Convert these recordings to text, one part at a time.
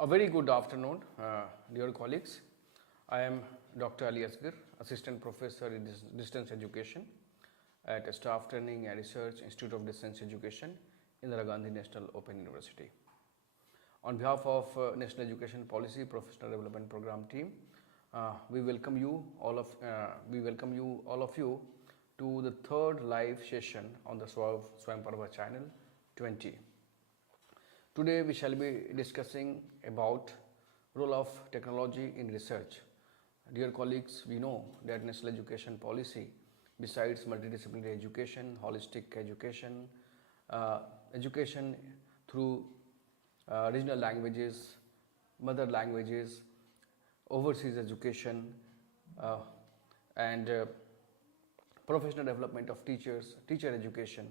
A very good afternoon, dear colleagues. I am Dr. Ali Asgar, Assistant Professor in Distance Education at Staff Training and Research Institute of Distance Education, Indira Gandhi National Open University. On behalf of National Education Policy Professional Development Program team, we welcome you all of you to the third live session on the Swayamparva channel 20. Today we shall be discussing about role of technology in research. Dear colleagues, we know that national education policy, besides multidisciplinary education, holistic education, education through regional languages, mother languages, overseas education, and professional development of teachers, teacher education.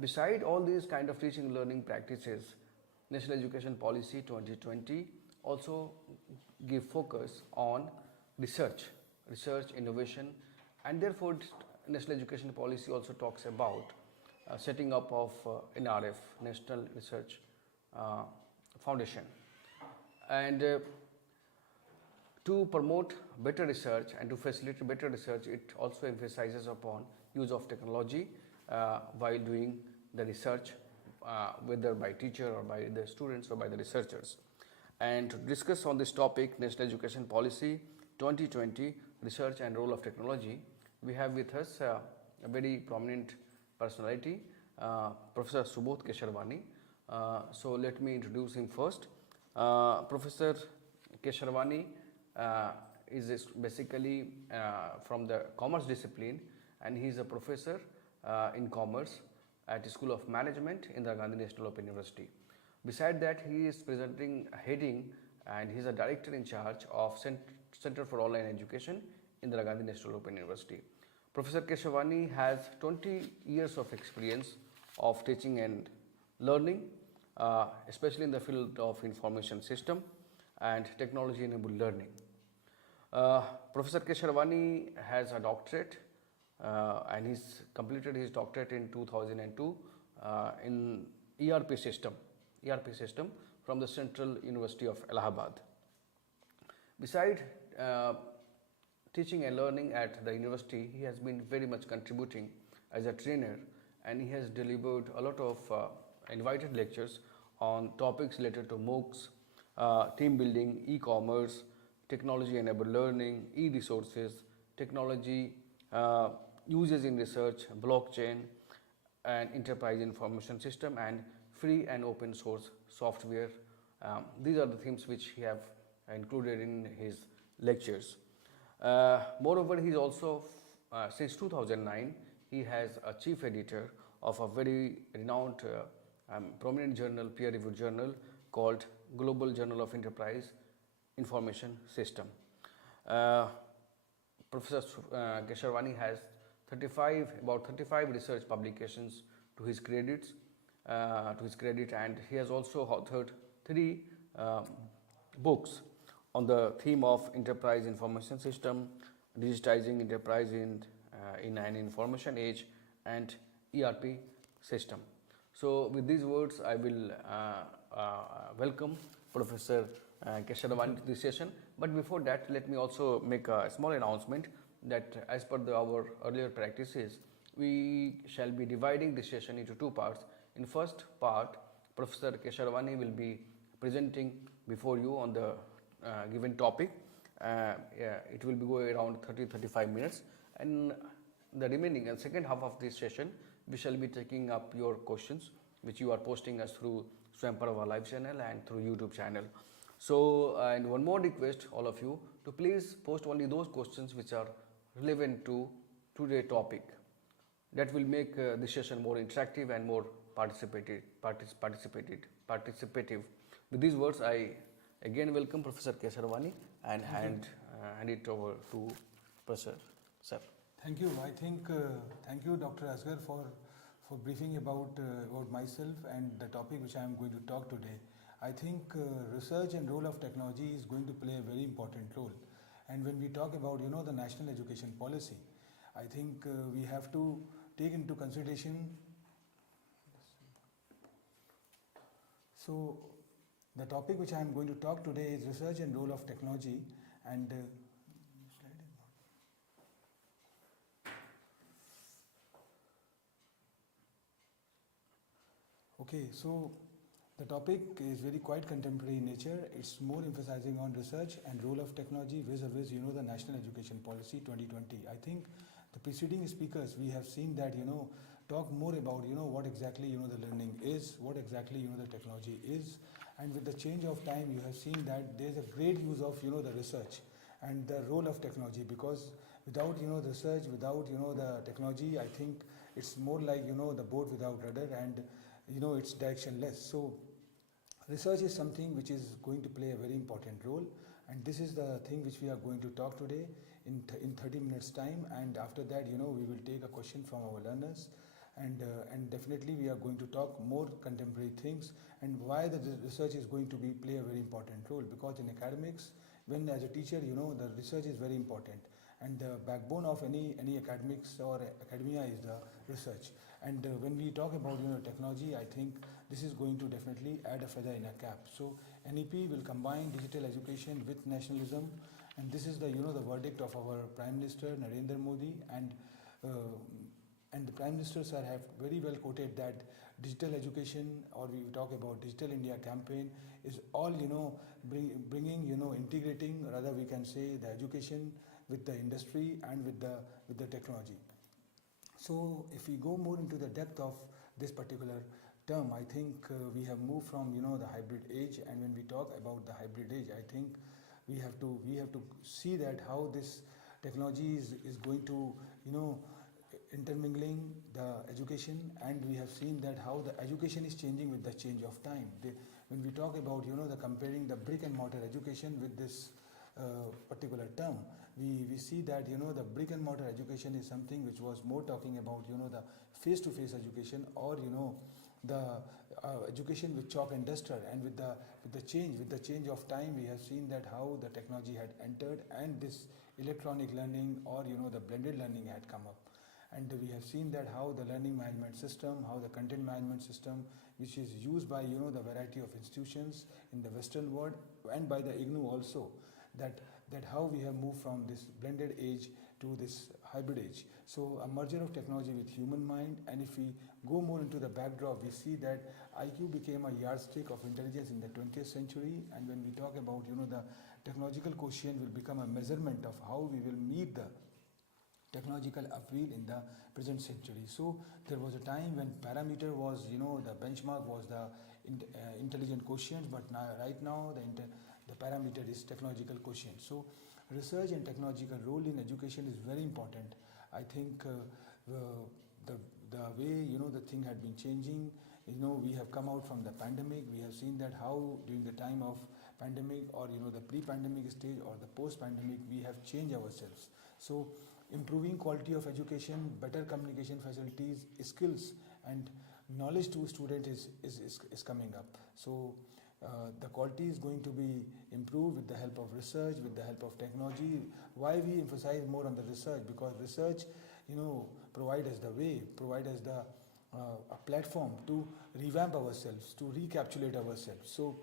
Beside all these kind of teaching learning practices, National Education Policy 2020 also give focus on research, innovation, and therefore National Education Policy also talks about setting up of NRF, National Research Foundation. And to promote better research and to facilitate better research, it also emphasizes upon use of technology while doing the research, whether by teacher or by the students or by the researchers. And to discuss on this topic, National Education Policy 2020, Research and Role of Technology, we have with us a very prominent personality, Professor Subodh Kesharwani. So let me introduce him first. Professor Kesharwani is basically from the commerce discipline, and he is a professor in commerce at the School of Management in the Gandhi National Open University. Beside that, he is heading, and he is a director in charge of Center for Online Education in the Gandhi National Open University. Professor Kesharwani has 20 years of experience of teaching and learning, especially in the field of information system and technology enabled learning. Professor Kesharwani has a doctorate and he's completed his doctorate in 2002 in ERP system from the Central University of Allahabad. Beside teaching and learning at the university, he has been very much contributing as a trainer, and he has delivered a lot of invited lectures on topics related to MOOCs, team building, e-commerce, technology enabled learning, e-resources, technology uses in research, blockchain and enterprise information system, and free and open source software. These are the themes which he have included in his lectures. Moreover, he is also since 2009 he has a chief editor of a very renowned prominent journal, peer reviewed journal called Global Journal of Enterprise Information System. Professor Kesharwani has about 35 research publications to his credit, and he has also authored 3 books on the theme of enterprise information system, digitizing enterprise in an information age, and ERP system. So with these words, I will welcome Professor Kesharwani to this session. But before that, let me also make a small announcement that as per our earlier practices, we shall be dividing this session into 2 parts. In first part, Professor Kesharwani will be presenting before you on the given topic. It will be going around 30-35 minutes, and the remaining and second half of this session, we shall be taking up your questions which you are posting us through Swayamparva live channel and through YouTube channel. So, and one more request, all of you, to please post only those questions which are relevant to today's topic. That will make this session more interactive and more participative. With these words, I again welcome Professor Kesharwani and hand it over to Professor Sir. Thank you. I think thank you, Dr. Asgar, for briefing about myself and the topic which I am going to talk today. I think research and role of technology is going to play a very important role. And when we talk about the national education policy, I think we have to take into consideration. So The topic which I am going to talk today is research and role of technology, and okay, so the topic is very quite contemporary in nature. It's more emphasizing on research and role of technology vis-a-vis, the National Education Policy 2020. I think the preceding speakers, we have seen that, talk more about, what exactly, the learning is, what exactly, the technology is. And with the change of time, you have seen that there's a great use of, the research and the role of technology, because without, the research, without, the technology, I think it's more like, the boat without rudder, and it's directionless. So research is something which is going to play a very important role, and this is the thing which we are going to talk today in 30 minutes time. And after that, we will take a question from our learners, and definitely we are going to talk more contemporary things and why the research is going to play a very important role. Because in academics, when as a teacher, the research is very important, and the backbone of any academics or academia is the research. And when we talk about technology, I think this is going to definitely add a feather in a cap. So NEP will combine digital education with nationalism, and this is the the verdict of our Prime Minister Narendra Modi, and the Prime Minister sir have very well quoted that digital education, or we talk about Digital India campaign, is all bringing integrating, rather we can say, the education with the industry and with the technology. So if we go more into the depth of this particular term, I think we have moved from the hybrid age, and when we talk about the hybrid age, I think we have to see that how this technology is going to intermingling the education, and we have seen that how the education is changing with the change of time. When we talk about the comparing the brick and mortar education with this particular term, we see that the brick and mortar education is something which was more talking about the face-to-face education, or the education with chalk and duster. And with the change of time, we have seen that how the technology had entered, and this electronic learning, or the blended learning had come up. And we have seen that how the learning management system, how the content management system, which is used by the variety of institutions in the Western world, and by the IGNOU also, that how we have moved from this blended age to this hybrid age. So a merger of technology with human mind. And if we go more into the backdrop, we see that IQ became a yardstick of intelligence in the 20th century. And when we talk about the technological quotient will become a measurement of how we will meet the technological upheaval in the present century. So there was a time when parameter was, the benchmark was the intelligent quotient, but now, right now, the parameter is technological quotient. So research and technological role in education is very important. I think the way the thing had been changing. We have come out from the pandemic. We have seen that how during the time of pandemic, or the pre-pandemic stage or the post-pandemic, we have changed ourselves. So improving quality of education, better communication facilities, skills, and knowledge to students is coming up. So the quality is going to be improved with the help of research, with the help of technology. Why we emphasize more on the research? Because research, provide us the way, provide us the a platform to revamp ourselves, to recapitulate ourselves. So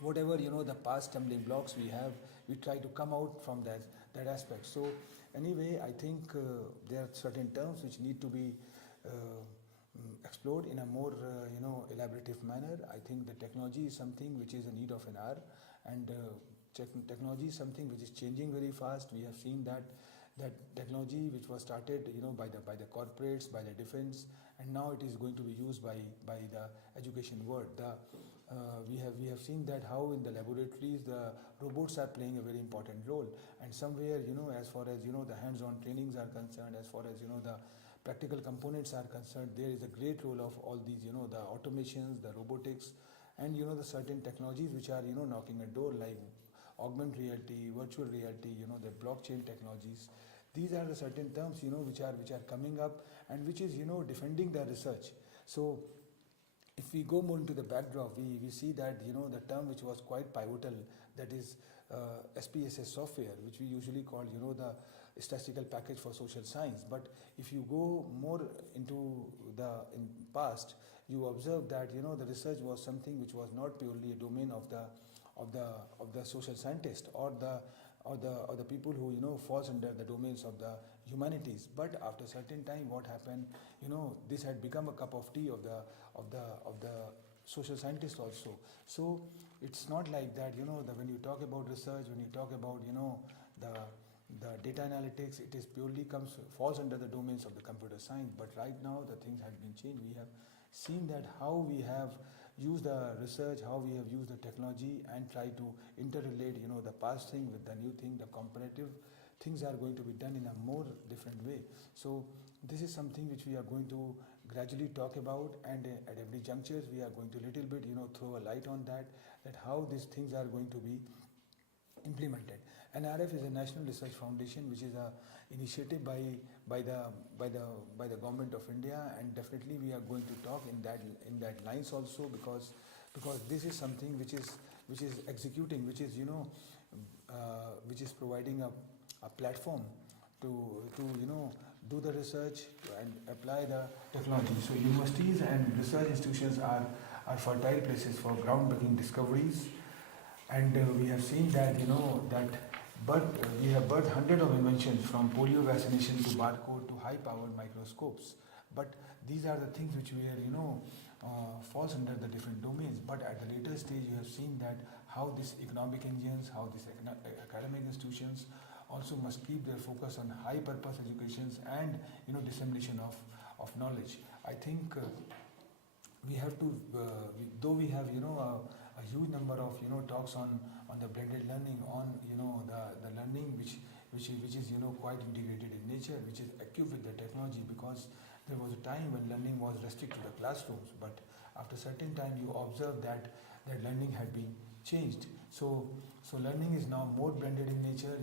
whatever the past stumbling blocks we have, we try to come out from that aspect. So anyway, I think there are certain terms which need to be explored in a more elaborative manner. I think the technology is something which is a need of an hour, and technology is something which is changing very fast. We have seen that technology which was started by the corporates, by the defense, and now it is going to be used by the education world. We have seen that how in the laboratories the robots are playing a very important role, and somewhere as far as the hands-on trainings are concerned, as far as the practical components are concerned, there is a great role of all these the automations, the robotics, and the certain technologies which are knocking a door, like augmented reality, virtual reality, the blockchain technologies. These are the certain terms which are coming up, and which is defending the research. So if we go more into the backdrop, we see that the term which was quite pivotal, that is SPSS software, which we usually call the statistical package for social science. But if you go more into the in past, you observe that the research was something which was not purely a domain of the social scientist or the people who falls under the domains of the humanities. But after a certain time, what happened, this had become a cup of tea of the social scientists also. So it's not like that, that when you talk about research, when you talk about the data analytics, it is purely falls under the domains of the computer science. But right now the things have been changed. We have seen that how we have used the research, how we have used the technology and try to interrelate the past thing with the new thing. The comparative things are going to be done in a more different way. So this is something which we are going to gradually talk about, and at every juncture we are going to little bit throw a light on that how these things are going to be implemented. NRF is a National Research Foundation, which is a initiative by the government of India, and definitely we are going to talk in that lines also, because this is something which is executing, which is providing a platform to do the research and apply the technology. So universities and research institutions are fertile places for groundbreaking discoveries, and we have seen that we have birthed hundreds of inventions, from polio vaccination to barcode to high-powered microscopes. But these are the things which falls under the different domains. But at the later stage, you have seen that how these economic engines, how these academic institutions also must keep their focus on high-purpose educations and dissemination of knowledge. I think we have to, though we have a huge number of talks on the blended learning, on the learning which is quite integrated in nature, which is equipped with the technology, because there was a time when learning was restricted to the classrooms, but after a certain time you observe that learning had been changed. So learning is now more blended in nature.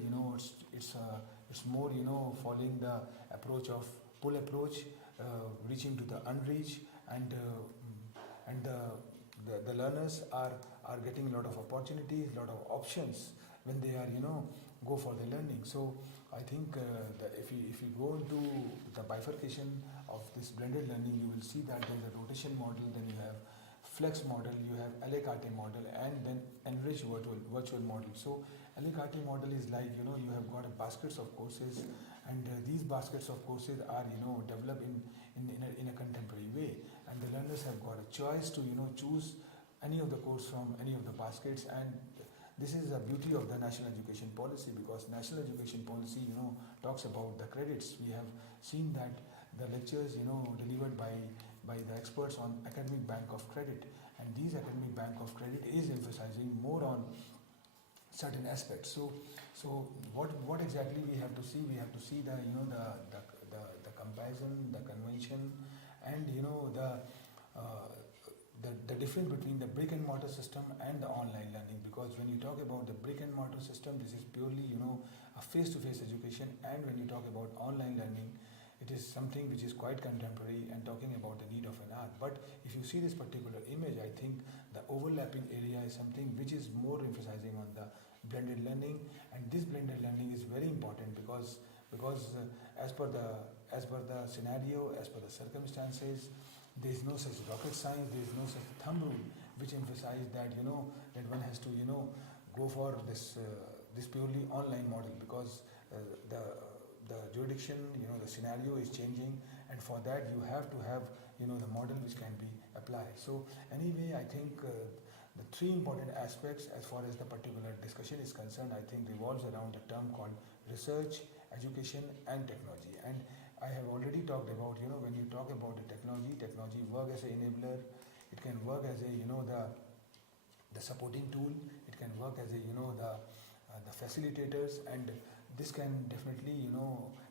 It's more following the approach of pull approach, reaching to the unreached, and the learners are getting a lot of opportunities, a lot of options when they are go for the learning. So I think that if you go into the bifurcation of this blended learning, you will see that there is a rotation model, then you have flex model, you have a la carte model, and then enriched virtual model. So a la carte model is like you have got a baskets of courses, and these baskets of courses are developed in a contemporary way, and the learners have got a choice to choose any of the course from any of the baskets. And this is the beauty of the national education policy, because national education policy talks about the credits. We have seen that the lectures delivered by the experts on academic bank of credit, and these academic bank of credit is emphasizing more on certain aspects. So what exactly we have to see? We have to see the the comparison, the convention, and the difference between the brick and mortar system and the online learning. Because when you talk about the brick and mortar system, this is purely a face-to-face education, and when you talk about online learning, it is something which is quite contemporary and talking about the need of an hour. But if you see this particular image, I think the overlapping area is something which is more emphasizing on the blended learning, and this blended learning is very important because as per the scenario, as per the circumstances, there is no such rocket science, there is no such thumb rule which emphasizes that that one has to go for this purely online model, because the jurisdiction, the scenario is changing, and for that you have to have the model which can be applied. So anyway, I think the three important aspects as far as the particular discussion is concerned, I think revolves around a term called research, education, and technology. And I have already talked about when you talk about the technology work as an enabler, it can work as a the supporting tool, it can work as a the facilitators, and this can definitely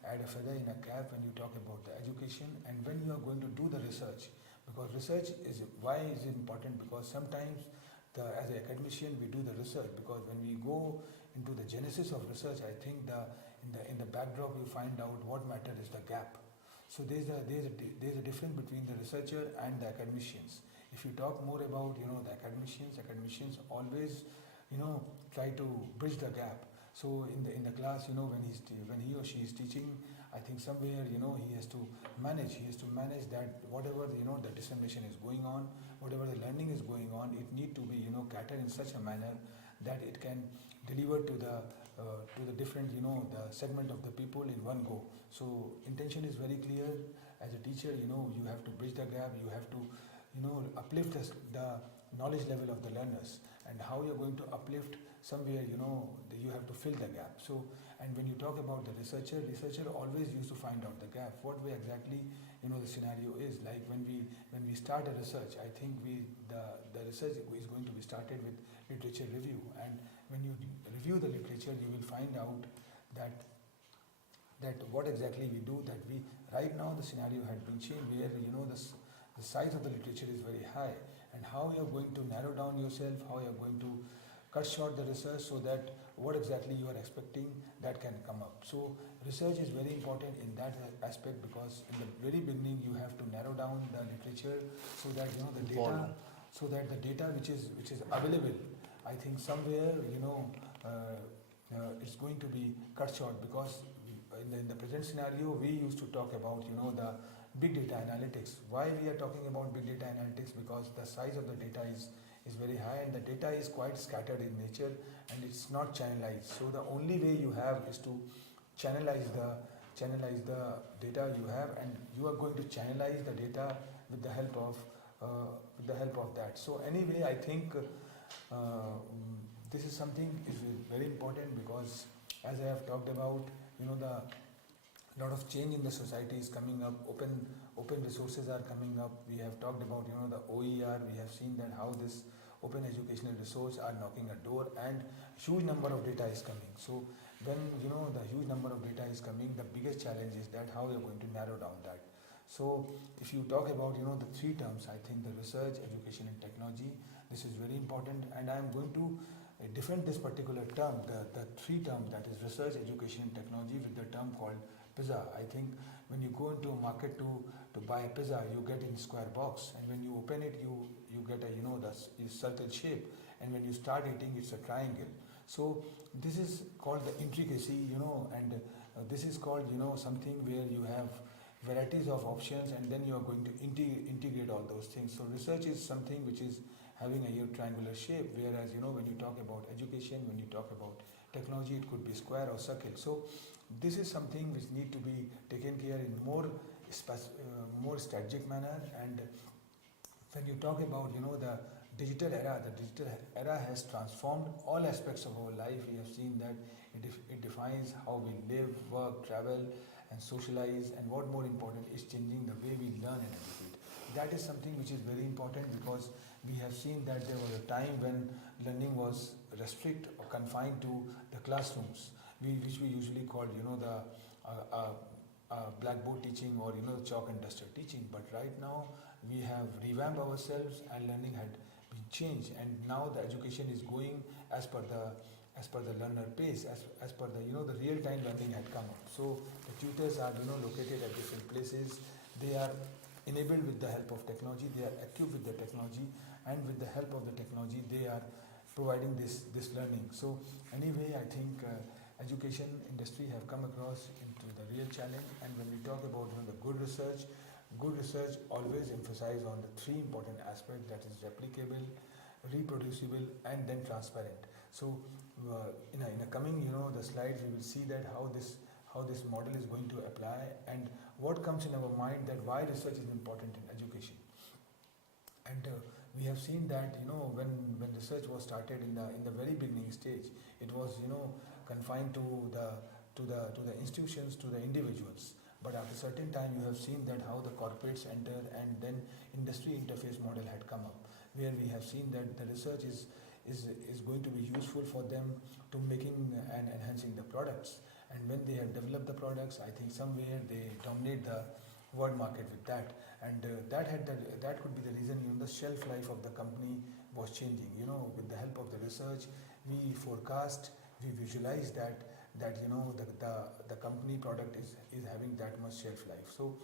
add a feather in a cap when you talk about the education and when you are going to do the research. Because research is, why is it important? Because sometimes as an academician we do the research, because when we go into the genesis of research, I think in the backdrop you find out what matter is the gap. So there's a difference between the researcher and the academicians. If you talk more about the academicians always try to bridge the gap. So in the class, when he or she is teaching, I think somewhere he has to manage that whatever the dissemination is going on, whatever the learning is going on, it need to be catered in such a manner that it can deliver to the different the segment of the people in one go. So intention is very clear. As a teacher, you have to bridge the gap. You have to uplift the knowledge level of the learners, and how you're going to uplift somewhere you have to fill the gap. So, and when you talk about the researcher always used to find out the gap, what way exactly the scenario is. Like when we start a research, I think the research is going to be started with literature review, and when you review the literature, you will find out that what exactly we do. That we right now the scenario had been changed, where the size of the literature is very high, and how you're going to narrow down yourself, how you're going to cut short the research, so that what exactly you are expecting, that can come up. So research is very important in that aspect, because in the very beginning you have to narrow down the literature, so that the data, which is available, I think somewhere it's going to be cut short. Because in the present scenario, we used to talk about the big data analytics. Why we are talking about big data analytics? Because the size of the data is very high, and the data is quite scattered in nature, and it's not channelized. So the only way you have is to channelize the data you have, and you are going to channelize the data with the help of that. So anyway, I think this is something is very important, because as I have talked about, the lot of change in the society is coming up. Open resources are coming up. We have talked about the OER. We have seen that how this open educational resource are knocking a door, and huge number of data is coming. So when the huge number of data is coming, the biggest challenge is that how you're going to narrow down that. So if you talk about the three terms, I think the research, education and technology, this is very important, and I am going to defend this particular term, the three terms, that is research, education and technology, with the term called pizza. I think when you go into a market to buy a pizza, you get in square box, and when you open it, you get a the circle shape, and when you start eating, it's a triangle. So this is called the intricacy, and this is called something where you have varieties of options, and then you are going to integrate all those things. So research is something which is having a triangular shape, whereas when you talk about education, when you talk about technology, it could be square or circle. So this is something which need to be taken care in more strategic manner. And when you talk about the digital era has transformed all aspects of our life. We have seen that it defines how we live, work, travel and socialize, and what more important is changing the way we learn and educate. That is something which is very important, because we have seen that there was a time when learning was restricted or confined to the classrooms, which we usually called blackboard teaching, or chalk and duster teaching. But right now we have revamped ourselves, and learning had been changed, and now the education is going as per the learner pace, as per the the real time learning had come up. So the tutors are located at different places. They are enabled with the help of technology. They are equipped with the technology, and with the help of the technology, they are providing this learning. So anyway, I think education industry have come across into the real challenge. And when we talk about the good research always emphasize on the three important aspects, that is replicable, reproducible, and then transparent. So in a coming the slides, we will see that how this model is going to apply, and what comes in our mind, that why research is important in education. And we have seen that when research was started in the very beginning stage, it was confined to the institutions, to the individuals. But after a certain time, you have seen that how the corporates enter, and then industry interface model had come up, where we have seen that the research is going to be useful for them to making and enhancing the products. And when they have developed the products, I think somewhere they dominate the world market with that. And that could be the reason the shelf life of the company was changing. With the help of the research, we forecast, we visualize that the company product is having that much shelf life. So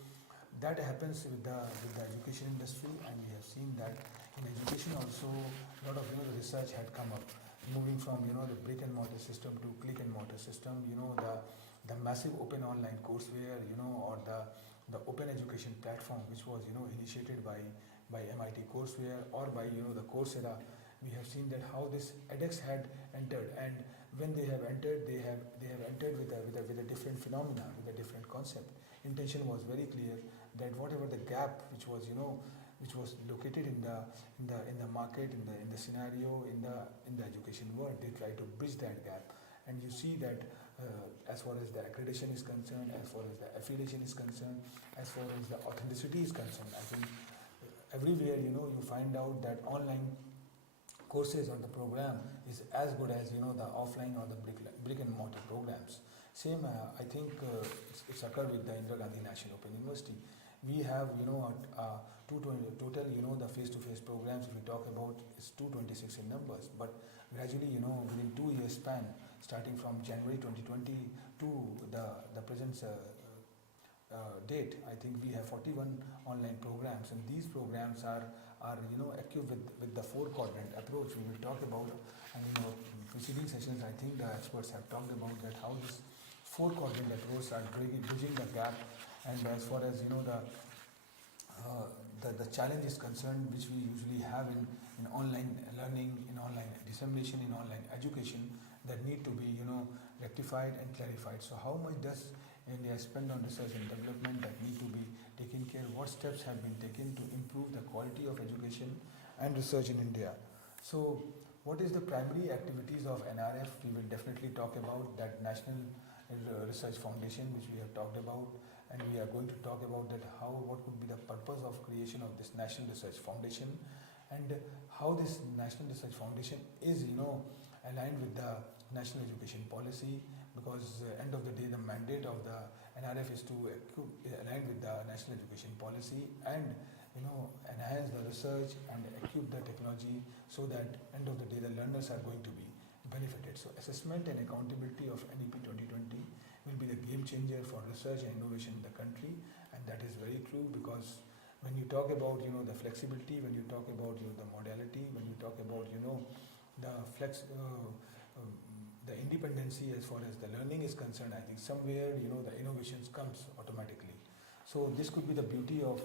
that happens with the education industry, and we have seen that in education also a lot of the research had come up. moving from the brick and mortar system to click and mortar system, the massive open online courseware, or the open education platform which was initiated by MIT courseware or by the Coursera. We have seen that how this edX had entered, and when they have entered, they have entered with a different phenomena, with a different concept. Intention was very clear that whatever the gap which was which was located in the market, in the scenario, in the education world, they try to bridge that gap. And you see that as far as the accreditation is concerned, as far as the affiliation is concerned, as far as the authenticity is concerned, I think everywhere you find out that online courses or the program is as good as the offline or the brick and mortar programs. Same, I think it's occurred with the Indira Gandhi National Open University. We have total the face-to-face programs. If we talk about, it's 226 in numbers, but gradually within 2 years span, starting from January 2020 to the present date, I think we have 41 online programs, and these programs are equipped with the four quadrant approach we will talk about. And preceding sessions, I think the experts have talked about that how this four quadrant approach are bridging the gap. And as far as the challenge is concerned, which we usually have in online learning, in online dissemination, in online education, that need to be rectified and clarified. So how much does India spend on research and development that need to be taken care? What steps have been taken to improve the quality of education and research in India? So what is the primary activities of NRF? We will definitely talk about that National Research Foundation, which we have talked about, and we are going to talk about that what could be the purpose of creation of this National Research Foundation, and how this National Research Foundation is aligned with the National Education Policy, because end of the day the mandate of the NRF is to align with the National Education Policy and enhance the research and equip the technology, so that end of the day the learners are going to be benefited. So assessment and accountability of NEP 2020 will be the game changer for research and innovation in the country, and that is very true, because when you talk about the flexibility, when you talk about the modality, when you talk about the independency as far as the learning is concerned, I think somewhere the innovations comes automatically. So this could be the beauty of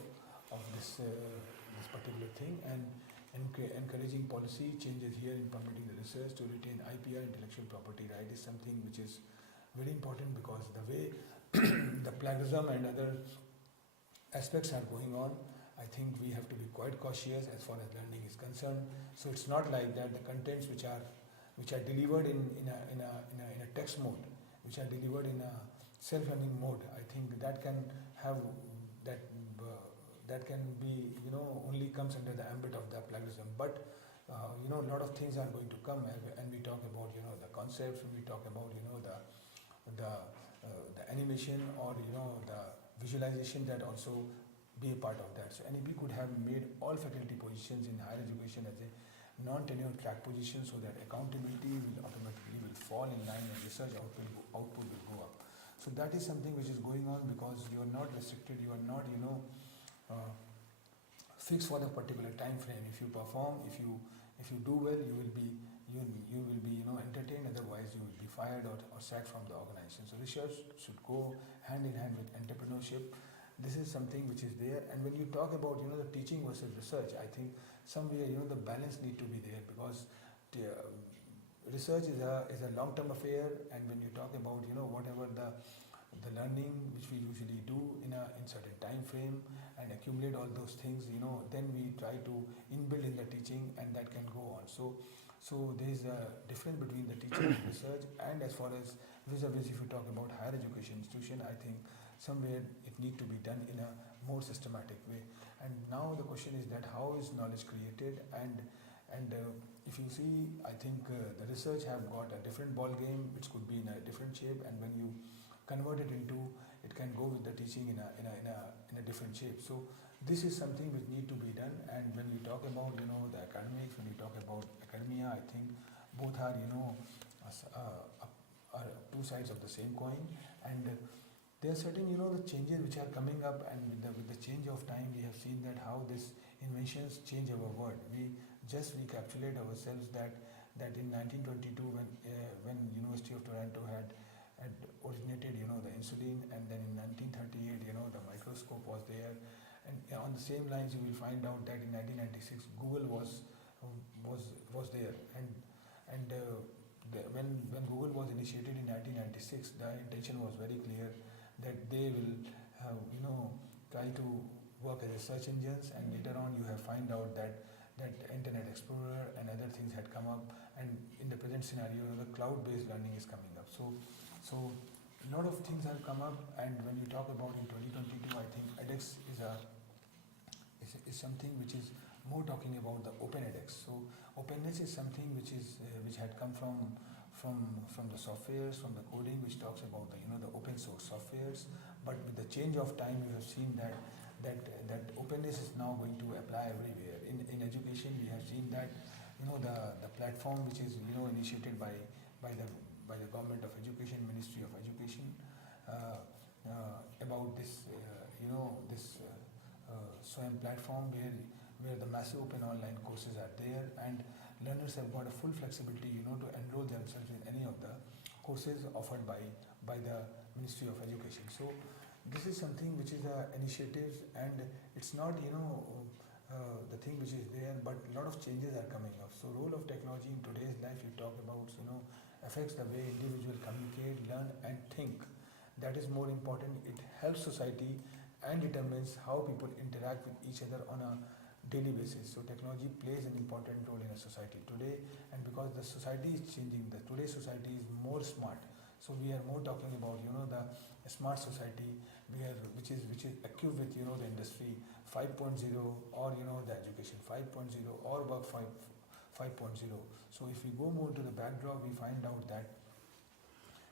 this particular thing, and encouraging policy changes here in permitting the research to retain IPR, intellectual property right, is something which is very important, because the way the plagiarism and other aspects are going on, I think we have to be quite cautious as far as learning is concerned. So it's not like that the contents which are delivered in a text mode, which are delivered in a self-learning mode, I think that can have that can be only comes under the ambit of the plagiarism. But a lot of things are going to come, and we talk about the concepts, when we talk about the animation, or the visualization, that also be a part of that. So NEP could have made all faculty positions in higher education as a non-tenure track position, so that accountability will automatically fall in line and research output will go up. So that is something which is going on, because you are not restricted, you are not fixed for the particular time frame. If you perform, if you do well, you will be entertained. Otherwise, you will be fired or sacked from the organization. So research should go hand in hand with entrepreneurship. This is something which is there. And when you talk about the teaching versus research, I think somewhere the balance need to be there, because research is a long-term affair. And when you talk about whatever the learning which we usually do in certain time frame and accumulate all those things, then we try to inbuild in the teaching, and that can go on. So there is a difference between the teaching and research. And as far as vis-a-vis, if you talk about higher education institution, I think somewhere it need to be done in a more systematic way. And now the question is that how is knowledge created? And if you see, I think the research have got a different ball game, which could be in a different shape, and when you convert it into, it can go with the teaching in a different shape. So this is something which need to be done. And when we talk about the academics, when we talk about academia, I think both are are two sides of the same coin. And there are certain the changes which are coming up, and with the change of time, we have seen that how this inventions change our world. We just recapitulate ourselves that that in 1922, when University of Toronto had originated, the insulin, and then in 1938, the microscope was there, and on the same lines, you will find out that in 1996, Google was there, and when Google was initiated in 1996, the intention was very clear that they will have, try to work as a search engines, and later on you have find out that Internet Explorer and other things had come up, and in the present scenario, the cloud-based learning is coming up. So a lot of things have come up, and when you talk about in 2022, I think edX is something which is more talking about the open edX. So openness is something which had come from the softwares, from the coding, which talks about the open source softwares. But with the change of time, you have seen that openness is now going to apply everywhere. In education, we have seen that the platform which is initiated by the Government of Education, Ministry of Education, about this SWAYAM platform where the massive open online courses are there, and learners have got a full flexibility to enroll themselves in any of the courses offered by the Ministry of Education. So this is something which is initiatives, and it's not the thing which is there, but a lot of changes are coming up. So role of technology in today's life, you talk about affects the way individuals communicate, learn, and think. That is more important. It helps society and determines how people interact with each other on a daily basis. So technology plays an important role in a society today, and because the society is changing, today's society is more smart. So we are more talking about the smart society, which is equipped with the industry 5.0, or the education 5.0, or work 5.0. So if we go more to the backdrop, we find out that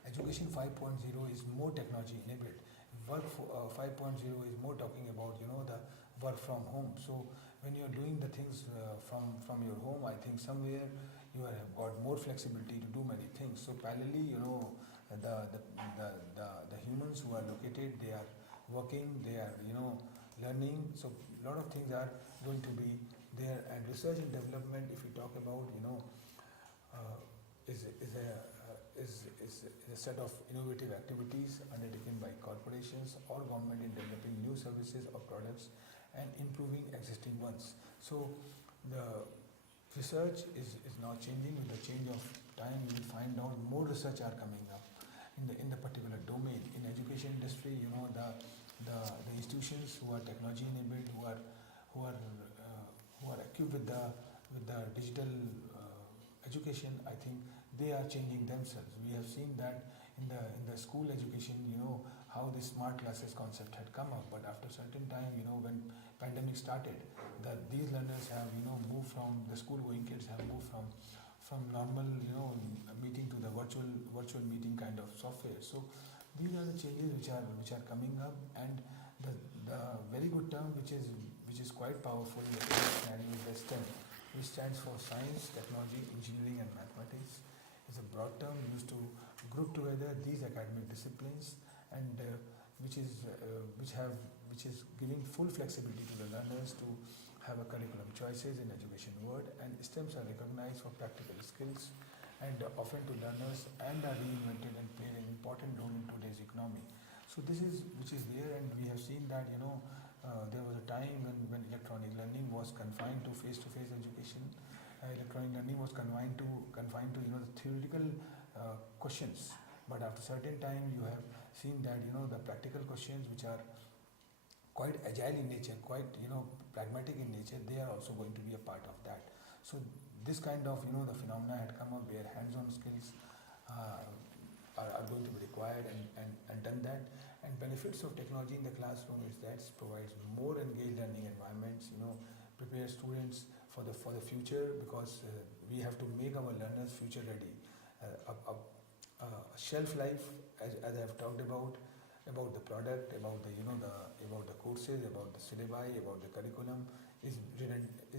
education 5.0 is more technology enabled. Work 5.0 is more talking about the work from home. So when you're doing the things from your home, I think somewhere you have got more flexibility to do many things. So parallelly, the humans who are located, they are working, they are learning. So a lot of things are going to be there. And research and development, if we talk about is a set of innovative activities undertaken by corporations or government in developing new services or products and improving existing ones. So the research is now changing. With the change of time, you will find out more research are coming up in the particular domain. In education industry, the institutions who are technology enabled, who are equipped with the digital education, I think they are changing themselves. We have seen that in the school education, how the smart classes concept had come up, but after a certain time, when pandemic started, that these learners have moved from the school going kids have moved from normal meeting to the virtual meeting kind of software. So these are the changes which are coming up, and the very good term which is quite powerful in the scenario is the STEM, which stands for science, technology, engineering, and mathematics. It's a broad term used to group together these academic disciplines, and which is giving full flexibility to the learners to have a curriculum choices in education world. And STEMs are recognized for practical skills and often to learners, and are reinvented and play an important role in today's economy. So this is which is there, and we have seen that there was a time when electronic learning was confined to face-to-face education. Electronic learning was confined to the theoretical questions, but after a certain time you have seen that the practical questions, which are quite agile in nature, quite pragmatic in nature, they are also going to be a part of that. So this kind of the phenomena had come up where hands-on skills are going to be required, and done that. And benefits of technology in the classroom is that it provides more engaged learning environments, prepare students for the future, because we have to make our learners future ready. A shelf life, as I have talked about the product, about the courses, about the syllabi, about the curriculum, is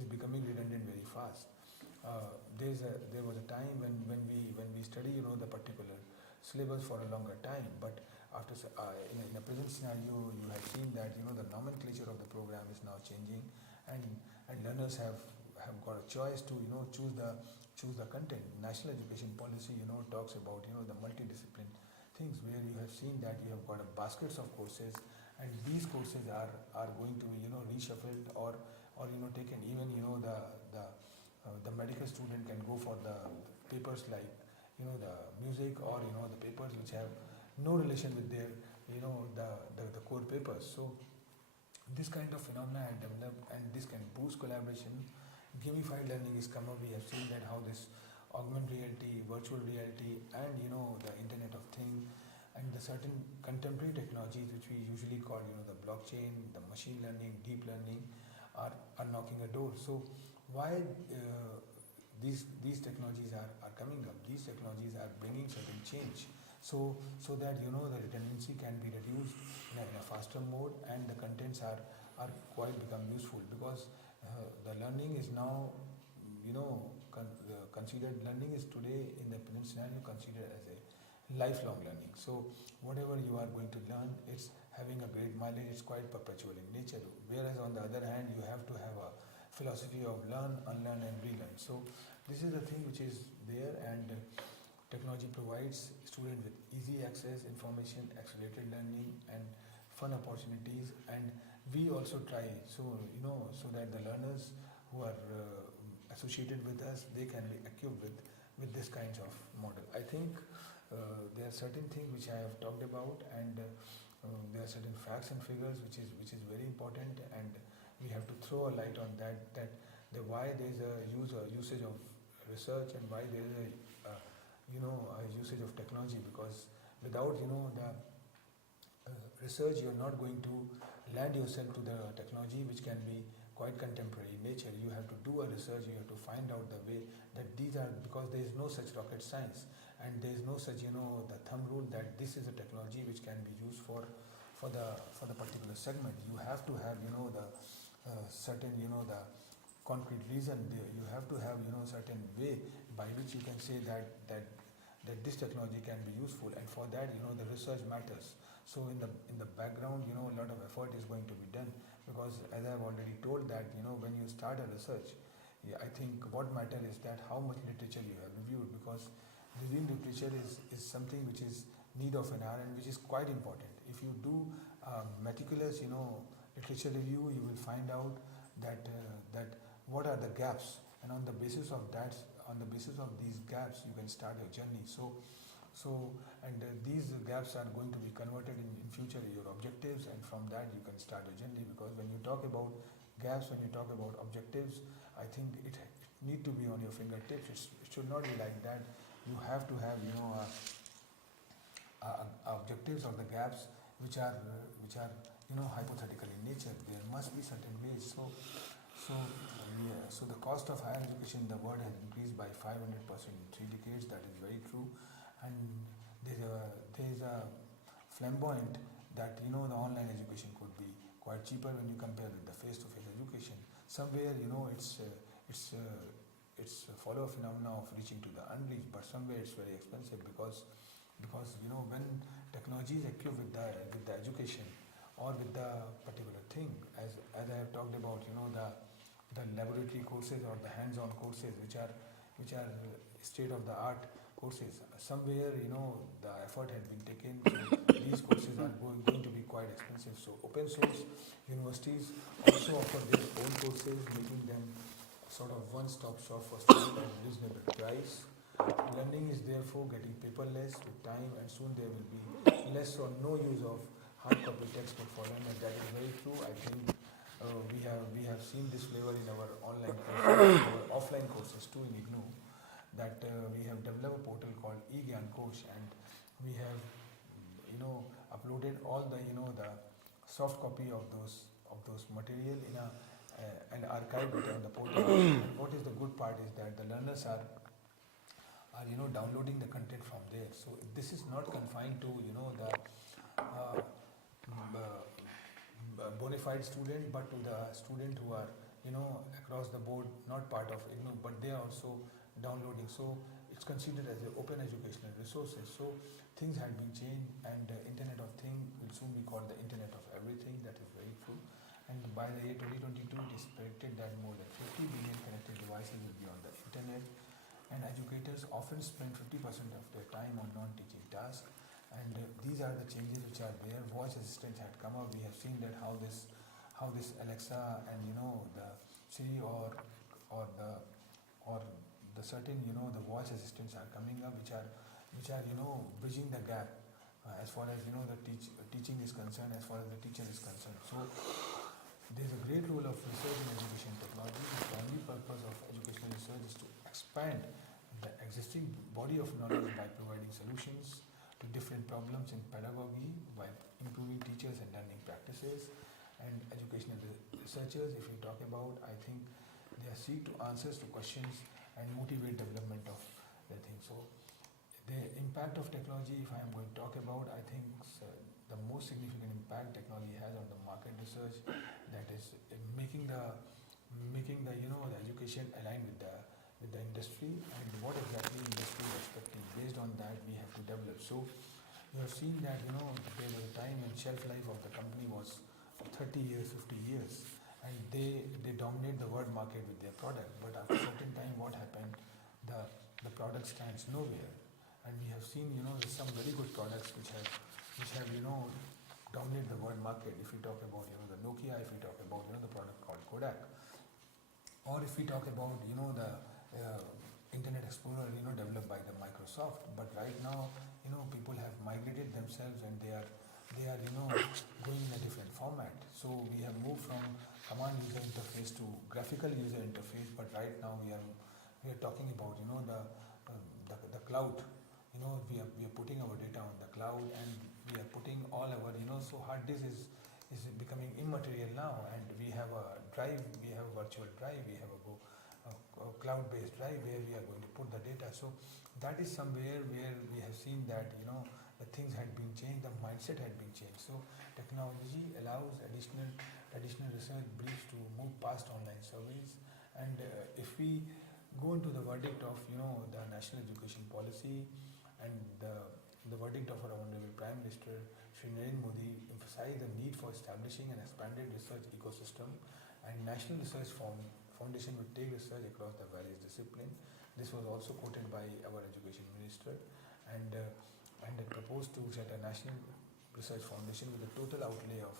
becoming redundant very fast. There was a time when we study the particular syllabus for a longer time, but after in a present scenario, you have seen that the nomenclature of the program is now changing, and learners have got a choice to choose the choose the content. National education policy, talks about, the multidiscipline things, where you have seen that you have got a baskets of courses, and these courses are going to be, reshuffled, or taken. Even, the medical student can go for the papers like, the music, or, the papers which have no relation with their, the core papers. So this kind of phenomena had developed, and this can boost collaboration. Gamified learning is come up. We have seen that how this augmented reality, virtual reality, and, the Internet of Things, and the certain contemporary technologies which we usually call, the blockchain, the machine learning, deep learning, are knocking a door. So why these technologies are coming up? These technologies are bringing certain change, so that, the redundancy can be reduced in a faster mode, and the contents are quite become useful, because the learning is now, considered, learning is today in the present scenario considered as a lifelong learning. So whatever you are going to learn, it's having a great mileage, it's quite perpetual in nature. Whereas on the other hand, you have to have a philosophy of learn, unlearn, and relearn. So this is the thing which is there, and technology provides students with easy access, information, accelerated learning, and fun opportunities. And we also try, so that the learners who are associated with us, they can be equipped with this kinds of model. I think there are certain things which I have talked about, and there are certain facts and figures which is very important, and we have to throw a light on that the why there is a usage of research, and why there is a usage of technology. Because without, the research, you're not going to land yourself to the technology, which can be quite contemporary in nature. You have to do a research, you have to find out the way that these are, because there is no such rocket science, and there is no such, the thumb rule that this is a technology which can be used for the particular segment. You have to have, the certain, the concrete reason. You have to have, certain way by which you can say that this technology can be useful, and for that, the research matters. So in the background, a lot of effort is going to be done, because as I have already told that, when you start a research, I think what matters is that how much literature you have reviewed, because reviewing literature is something which is need of an hour, and which is quite important. If you do meticulous, literature review, you will find out that what are the gaps, and on the basis of these gaps, you can start your journey. These gaps are going to be converted in future your objectives, and from that you can start your journey. Because when you talk about gaps, when you talk about objectives, I think it need to be on your fingertips. It should not be like that. You have to have, objectives or the gaps which are hypothetical in nature. There must be certain ways. So the cost of higher education in the world has increased by 500% in 3 decades. That is very true. And there is a flamboyant that, the online education could be quite cheaper when you compare with the face-to-face education. Somewhere, it's a follow phenomena of reaching to the unreached, but somewhere it's very expensive, because when technology is equipped with the education, or with the particular thing, as I have talked about, the laboratory courses, or the hands-on courses, which are state of the art courses, somewhere, the effort had been taken. So these courses are going to be quite expensive. So open source universities also offer their own courses, making them sort of one-stop shop for students at reasonable price. Learning is therefore getting paperless with time, and soon there will be less or no use of hard copy textbook for learners. That is very true. I think we have seen this flavor in our online courses, our offline courses too in IGNOU, that we have developed a portal called eGyan Kosh, and we have uploaded all the the soft copy of those material in and archived it on the portal. And what is the good part is that the learners are downloading the content from there. So this is not confined to the bona fide student, but to the student who are across the board not part of IGNOU, but they are also downloading. So it's considered as an open educational resources. So things had been changed, and Internet of Things will soon be called the Internet of Everything. That is very true. And by the year 2022, it is predicted that more than 50 billion connected devices will be on the Internet. and educators often spend 50% of their time on non-teaching tasks. And these are the changes which are there. Voice assistants had come up. We have seen that how this Alexa and the Siri or the or the certain the voice assistants are coming up, which are bridging the gap as far as the teaching is concerned, as far as the teacher is concerned. So there is a great role of research in education technology. The only purpose of educational research is to expand the existing body of knowledge by providing solutions to different problems in pedagogy, by improving teachers and learning practices. And educational researchers, if we talk about, I think they seek to answers to questions and motivate development of the thing. So the impact of technology, if I am going to talk about, I think the most significant impact technology has on the market research, that is making the the education align with the industry, and what exactly industry is expecting. Based on that, we have to develop. So you have seen that there was a time when shelf life of the company was 30 years, 50 years, and they dominate the world market with their product. But after a certain time, what happened? The product stands nowhere, and we have seen some very good products which have dominated the world market. If we talk about the Nokia, if we talk about the product called Kodak, or if we talk about the Internet Explorer developed by the Microsoft. But right now people have migrated themselves, and they are going in a different format. So we have moved from command user interface to graphical user interface. But right now we are talking about the cloud. We are putting our data on the cloud, and we are putting all our so hard disk is becoming immaterial now, and we have a drive, we have a virtual drive, we have a cloud-based drive where we are going to put the data. So that is somewhere where we have seen that the things had been changed, the mindset had been changed. So technology allows additional research briefs to move past online surveys. And if we go into the verdict of the national education policy, and the verdict of our Honorable Prime Minister Shri Narendra Modi emphasized the need for establishing an expanded research ecosystem, and National Research Foundation will take research across the various disciplines. This was also quoted by our Education Minister, and it proposed to set a National Research Foundation with a total outlay of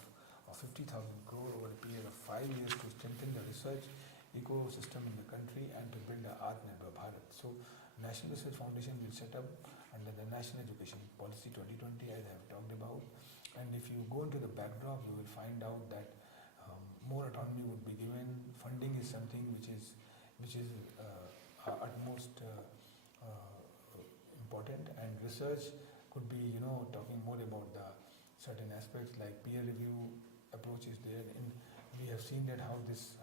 50,000 crore over a period of 5 years to strengthen the research ecosystem in the country and to build the Atmanirbhar Bharat. So National Research Foundation will set up under the National Education Policy 2020, as I have talked about. And if you go into the backdrop, you will find out that more autonomy would be given. Funding is something which is utmost important, and research could be talking more about the certain aspects like peer review approach is there. And we have seen that how this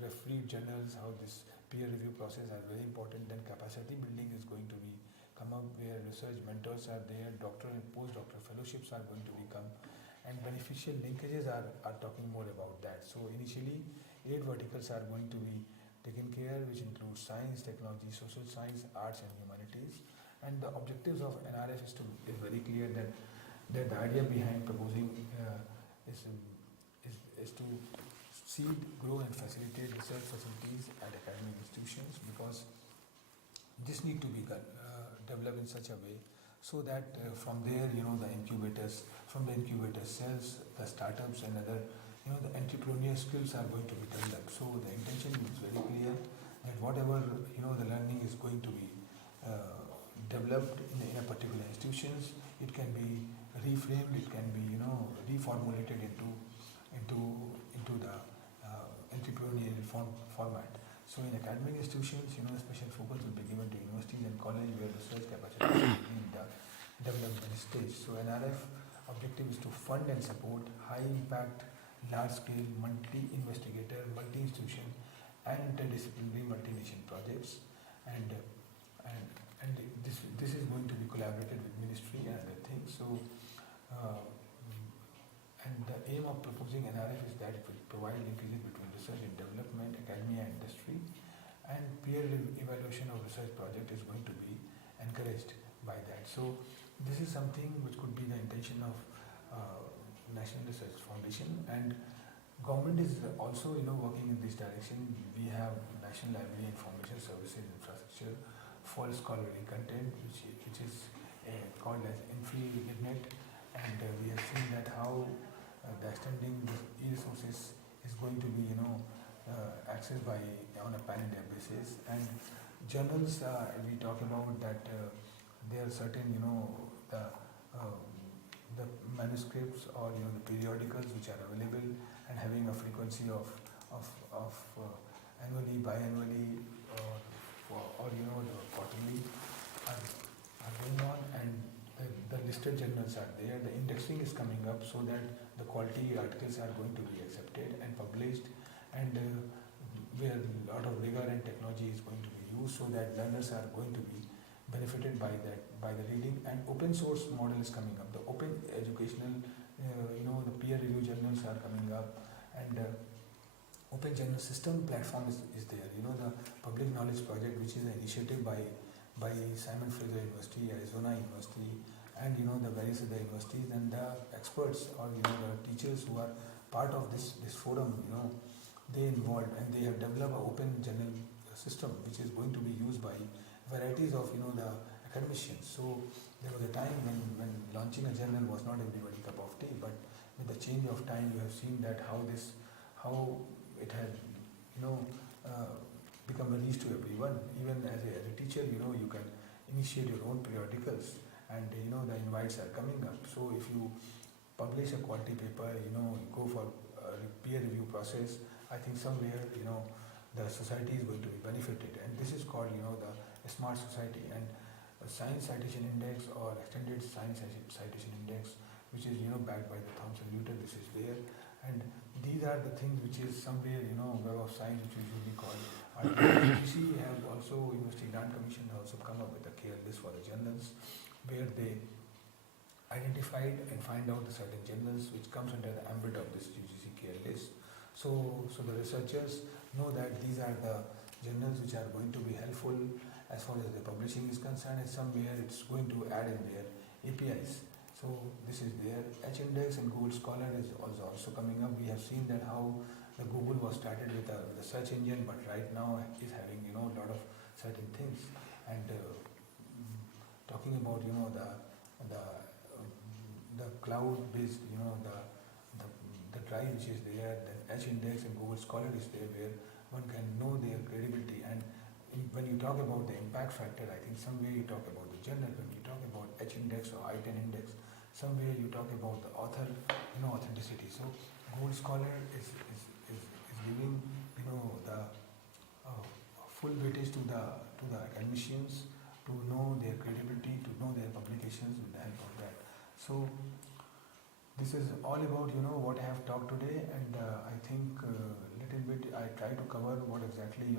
referee journals, how this peer review process are very important. Then capacity building is going to be come up, where research mentors are there, doctoral and postdoctoral fellowships are going to become, and beneficial linkages are talking more about that. So initially 8 verticals are going to be taken care, which include science, technology, social science, arts and humanities. And the objectives of NRF is very clear, that the idea behind proposing is to seed, grow and facilitate research facilities at academic institutions, because this need to be developed in such a way so that from there the incubators cells, the startups and other the entrepreneurial skills are going to be developed. So the intention is very clear that whatever the learning is going to be developed in a particular institutions, it can be reframed, it can be reformulated into the entrepreneurial format. So in academic institutions, special focus will be given to universities and colleges where research capacity is in the development stage. So NRF objective is to fund and support high impact, large scale, multi-investigator, multi-institution and interdisciplinary multi-nation projects, and this is going to be collaborated with ministry and other things. So and the aim of proposing NRF is that it will provide linkages between research and development, academia and industry, and peer evaluation of research project is going to be encouraged by that. So this is something which could be the intention of National Research Foundation, and government is also working in this direction. We have National Library Information Services Infrastructure for scholarly content, which is called as InfiniLibNet, and we have seen that how the extending the e-resources is going to be accessed by on a pan-India basis. And journals, we talk about that there are certain uh, the manuscripts or the periodicals which are available and having a frequency of annually, biannually, or the quarterly are going on, and the listed journals are there. The indexing is coming up so that the quality articles are going to be accepted and published, and where a lot of rigor and technology is going to be used so that learners are going to be benefited by the reading. And open source model is coming up. The open educational, the peer review journals are coming up, and open journal system platform is there. The public knowledge project, which is an initiative by Simon Fraser University, Arizona University, and the various other universities, and the experts or the teachers who are part of this forum, they involved, and they have developed an open journal system which is going to be used by varieties of the academicians. So there was a time when launching a journal was not everybody's cup of tea, but with the change of time, you have seen that how it has become a reach to everyone. Even as a teacher, you can initiate your own periodicals, and the invites are coming up. So if you publish a quality paper, you go for a peer review process, I think somewhere the society is going to be benefited, and this is called the smart society. And a science citation index or extended science citation index, which is backed by the Thomson Reuters, this is there. And these are the things which is somewhere Web of Science, which is usually called. UGC has also, University Grant Commission has also come up with a care list for the journals, where they identified and find out the certain journals which comes under the ambit of this UGC care list. So the researchers know that these are the journals which are going to be helpful as far as the publishing is concerned, and somewhere it's going to add in their APIs. So this is there. H-Index and Google Scholar is also coming up. We have seen that how the Google was started with a search engine, but right now is having a lot of certain things. And talking about the cloud-based the drive which is there, then H-Index and Google Scholar is there, where one can know their credibility. And when you talk about the impact factor, I think somewhere you talk about the journal. When you talk about H-Index or I-10 index, somewhere you talk about the author, authenticity. So Google Scholar is giving the full weightage to the academicians to know their credibility, to know their publications with the help of that. So this is all about what I have talked today, and I think little bit I try to cover what exactly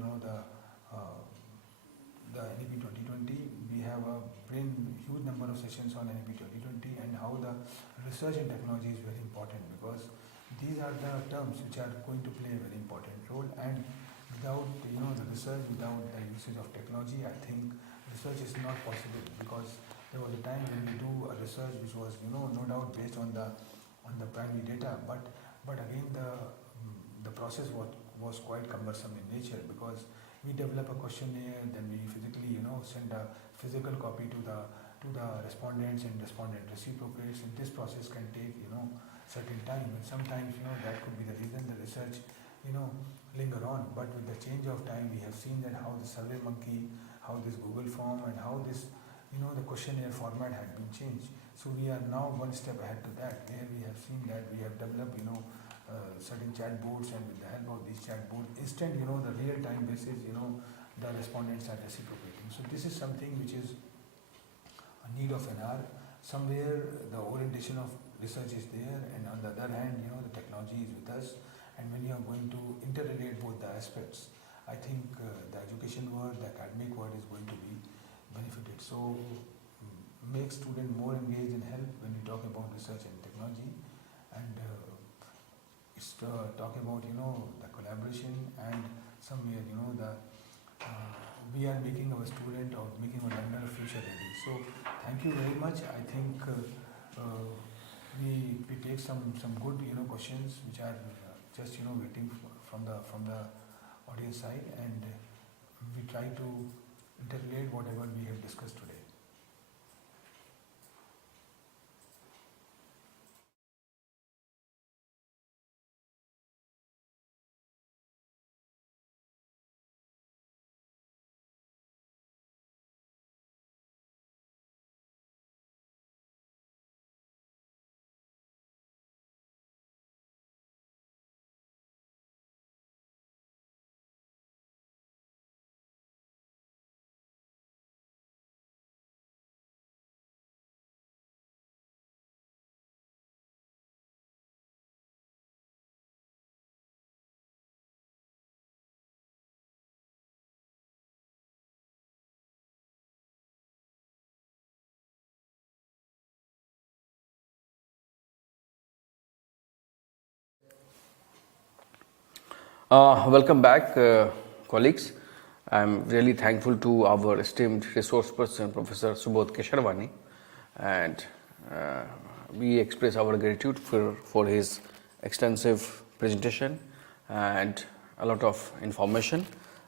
the NEP 2020. We have a huge number of sessions on NEP 2020, and how the research and technology is very important, because these are the terms which are going to play a very important role. And without the research, without the usage of technology, I think research is not possible, because there was a time when we do a research which was no doubt based on the primary data, but again the process was quite cumbersome in nature, because we develop a questionnaire, then we physically send a physical copy to the respondents, and respondent reciprocates, and this process can take certain time, and sometimes that could be the reason the research linger on. But with the change of time, we have seen that how the SurveyMonkey, how this Google form, and how this the questionnaire format had been changed. So we are now one step ahead to that, where we have seen that we have developed certain chatbots, and with the help of these chatbots, instant the real time basis the respondents are reciprocating. So this is something which is a need of an hour. Somewhere the orientation of research is there, and on the other hand the technology is with us, and when you are going to interrelate both the aspects, I think the education world, the academic world is going to be benefited. So make students more engaged and help when we talk about research and technology, and it's talk about the collaboration, and somewhere we are making our student or making our learner future ready. So thank you very much. I think we take some good questions which are just waiting from the audience side, and we try to interrelate whatever we have discussed today. Welcome back, colleagues. I'm really thankful to our esteemed resource person, Professor Subodh Kesharwani, and we express our gratitude for his extensive presentation and a lot of information.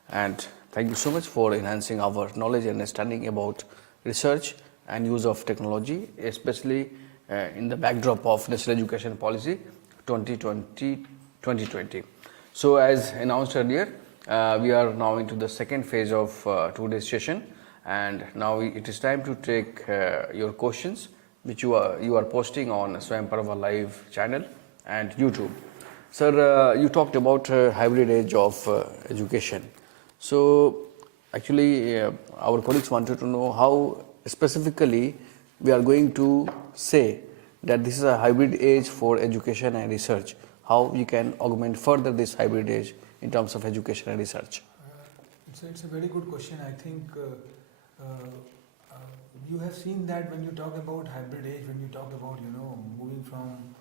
And thank you so much for enhancing our knowledge and understanding about research and use of technology, especially in the backdrop of National Education Policy 2020. So as announced earlier, we are now into the second phase of today's session, and now it is time to take your questions which you are posting on Swayam Parva Live channel and YouTube. Sir, you talked about hybrid age of education. So actually our colleagues wanted to know how specifically we are going to say that this is a hybrid age for education and research. How we can augment further this hybrid age in terms of education and research? It's a very good question. I think you have seen that when you talk about hybrid age, when you talk about moving from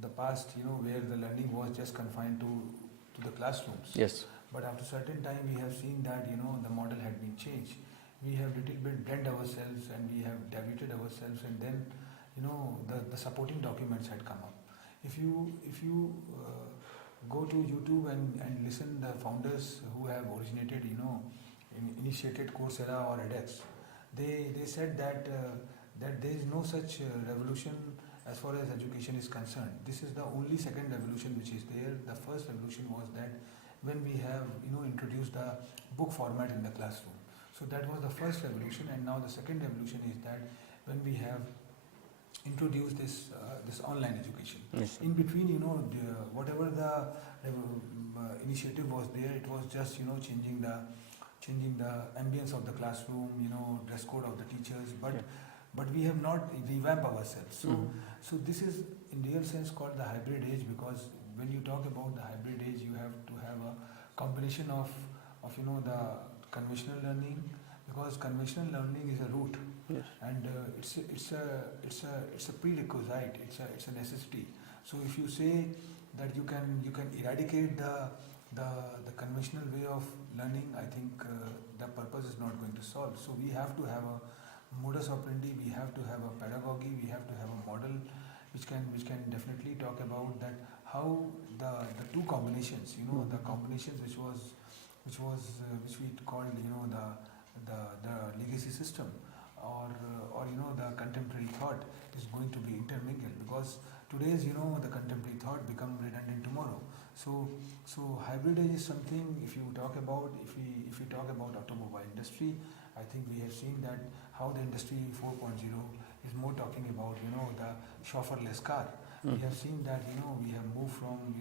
the past, where the learning was just confined to the classrooms. Yes. But after a certain time, we have seen that the model had been changed. We have little bit blend ourselves, and we have diluted ourselves, and then the supporting documents had come up. If you go to YouTube and listen the founders who have originated, initiated Coursera or edX, they said that that there is no such revolution as far as education is concerned. This is the only second revolution which is there. The first revolution was that when we have introduced the book format in the classroom. So that was the first revolution, and now the second revolution is that when we have introduced this online education. Yes. In between, whatever the initiative was there, it was just changing the ambience of the classroom, dress code of the teachers, but we have not revamped ourselves. So this is in real sense called the hybrid age, because when you talk about the hybrid age, you have to have a combination of the conventional learning, because conventional learning is a route. Yes. And it's a prerequisite. It's a necessity. So if you say that you can eradicate the conventional way of learning, I think the purpose is not going to solve. So we have to have a modus operandi. We have to have a pedagogy. We have to have a model which can definitely talk about that how the two combinations. The combinations which we called the legacy system, or the contemporary thought is going to be intermingled, because today's the contemporary thought become redundant tomorrow. So hybrid age is something. If we talk about automobile industry, I think we have seen that how the industry 4.0 is more talking about the chauffeurless car. We have seen that we have moved from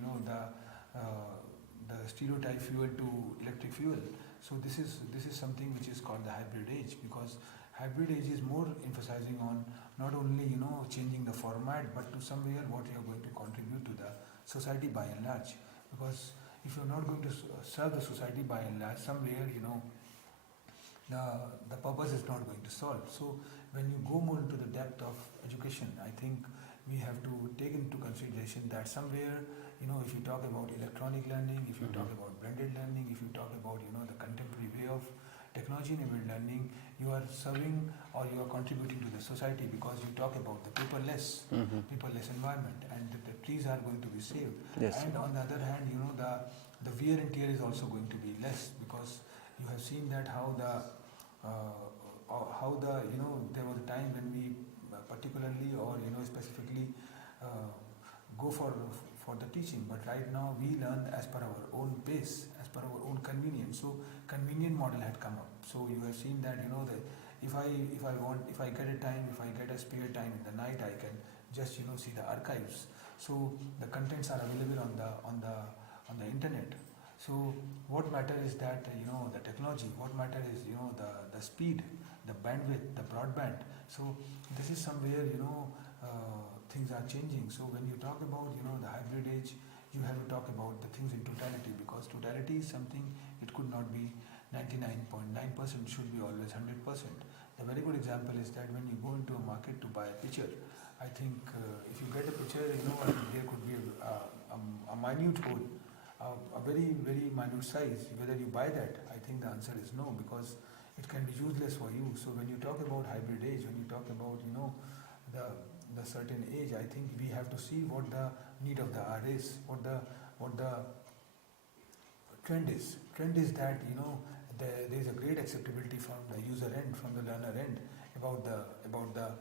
the stereotype fuel to electric fuel. So this is something which is called the hybrid age, because hybrid age is more emphasizing on not only changing the format, but to somewhere what you are going to contribute to the society by and large. Because if you are not going to serve the society by and large, somewhere the purpose is not going to solve. So when you go more into the depth of education, I think we have to take into consideration that somewhere if you talk about electronic learning, if you talk about blended learning, if you talk about the contemporary way of technology-enabled learning, you are serving or you are contributing to the society, because you talk about the paperless environment, and the trees are going to be saved. Yes. And on the other hand, the wear and tear is also going to be less, because you have seen that how the there was a time when we particularly or specifically uh, go for the teaching, but right now we learn as per our own pace, as per our own convenience. So convenient model had come up. So you have seen that that if I get a time, if I get a spare time in the night, I can just see the archives. So the contents are available on the internet. So what matter is that the technology. What matter is the speed, the bandwidth, the broadband. So this is somewhere things are changing. So when you talk about the hybrid age, you have to talk about the things in totality, because totality is something, it could not be 99.9%, should be always 100%. A very good example is that when you go into a market to buy a picture, I think if you get a picture, there could be a minute hole, a very very minute size. Whether you buy that, I think the answer is no, because it can be useless for you. So when you talk about hybrid age, when you talk about the certain age, I think we have to see what the need of the hour is, what the trend is. Trend is that there is a great acceptability from the user end, from the learner end, about the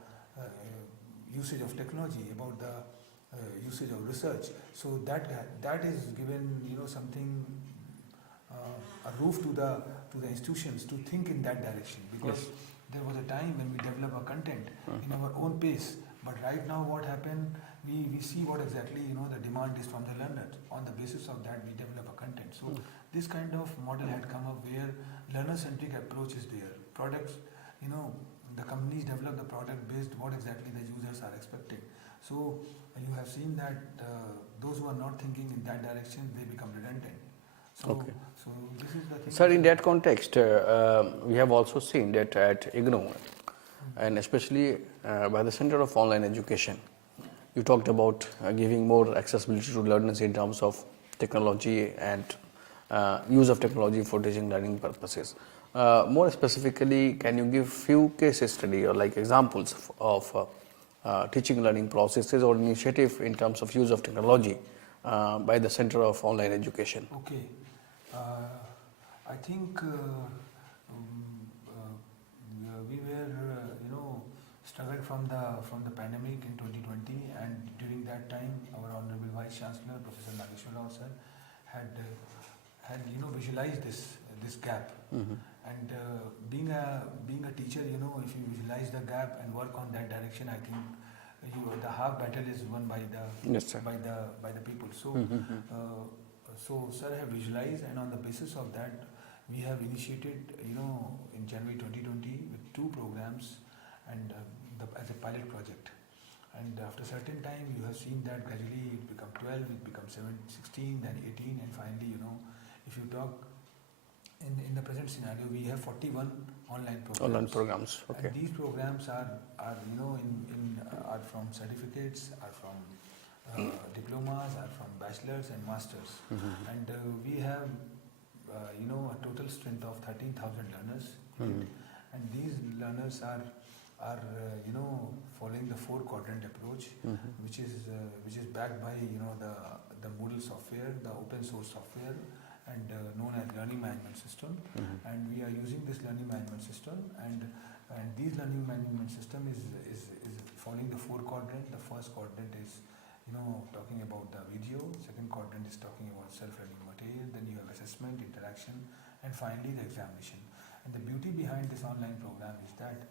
usage of technology, about the usage of research. So that is given something, a roof to the institutions to think in that direction, because Yes. there was a time when we develop a content in our own pace, but right now what happened, we see what exactly the demand is from the learner. On the basis of that we develop a content. So this kind of model had come up where learner centric approach is there. Products, the companies develop the product based what exactly the users are expecting. So you have seen that those who are not thinking in that direction, they become redundant. So, Okay. so this is the thing. Sir, in that context, we have also seen that at IGNOU, and especially by the Center of Online Education, you talked about giving more accessibility to learners in terms of technology and use of technology for teaching learning purposes. More specifically, can you give few case study or like examples of teaching learning processes or initiative in terms of use of technology by the Center of Online Education? Okay. I think we were, struggled from the pandemic in 2020, and during that time, our Honorable Vice Chancellor, Professor Nageshwar Rao sir, had visualized this gap. And being a teacher, if you visualize the gap and work on that direction, I think the half battle is won by the Yes, sir. by the people. So so sir have visualized, and on the basis of that, we have initiated in January 2020 with 2 programs, and as a pilot project. And after a certain time, you have seen that gradually it become 12, it becomes 16, then 18, and finally, if you talk in the present scenario, we have 41 online programs. Online programs, okay. And these programs are are from certificates, are from diplomas, are from bachelors and masters. And we have a total strength of 13,000 learners. And these learners are following the 4-quadrant approach, which is backed by the Moodle software, the open source software, and known as learning management system. And we are using this learning management system, and these learning management system is following the 4-quadrant. The first quadrant is talking about the video, second quadrant is talking about self-learning material, then you have assessment, interaction, and finally the examination. And the beauty behind this online program is that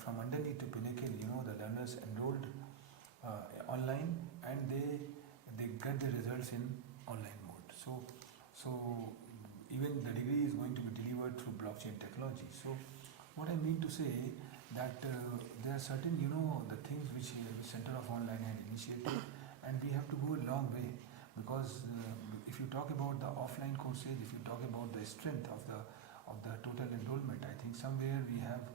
from underneath to pinnacle, the learners enrolled online, and they get the results in online mode. So even the degree is going to be delivered through blockchain technology. So what I mean to say that there are certain the things which the Center of Online had initiated, and we have to go a long way, because if you talk about the offline courses, if you talk about the strength of the total enrollment, I think somewhere we have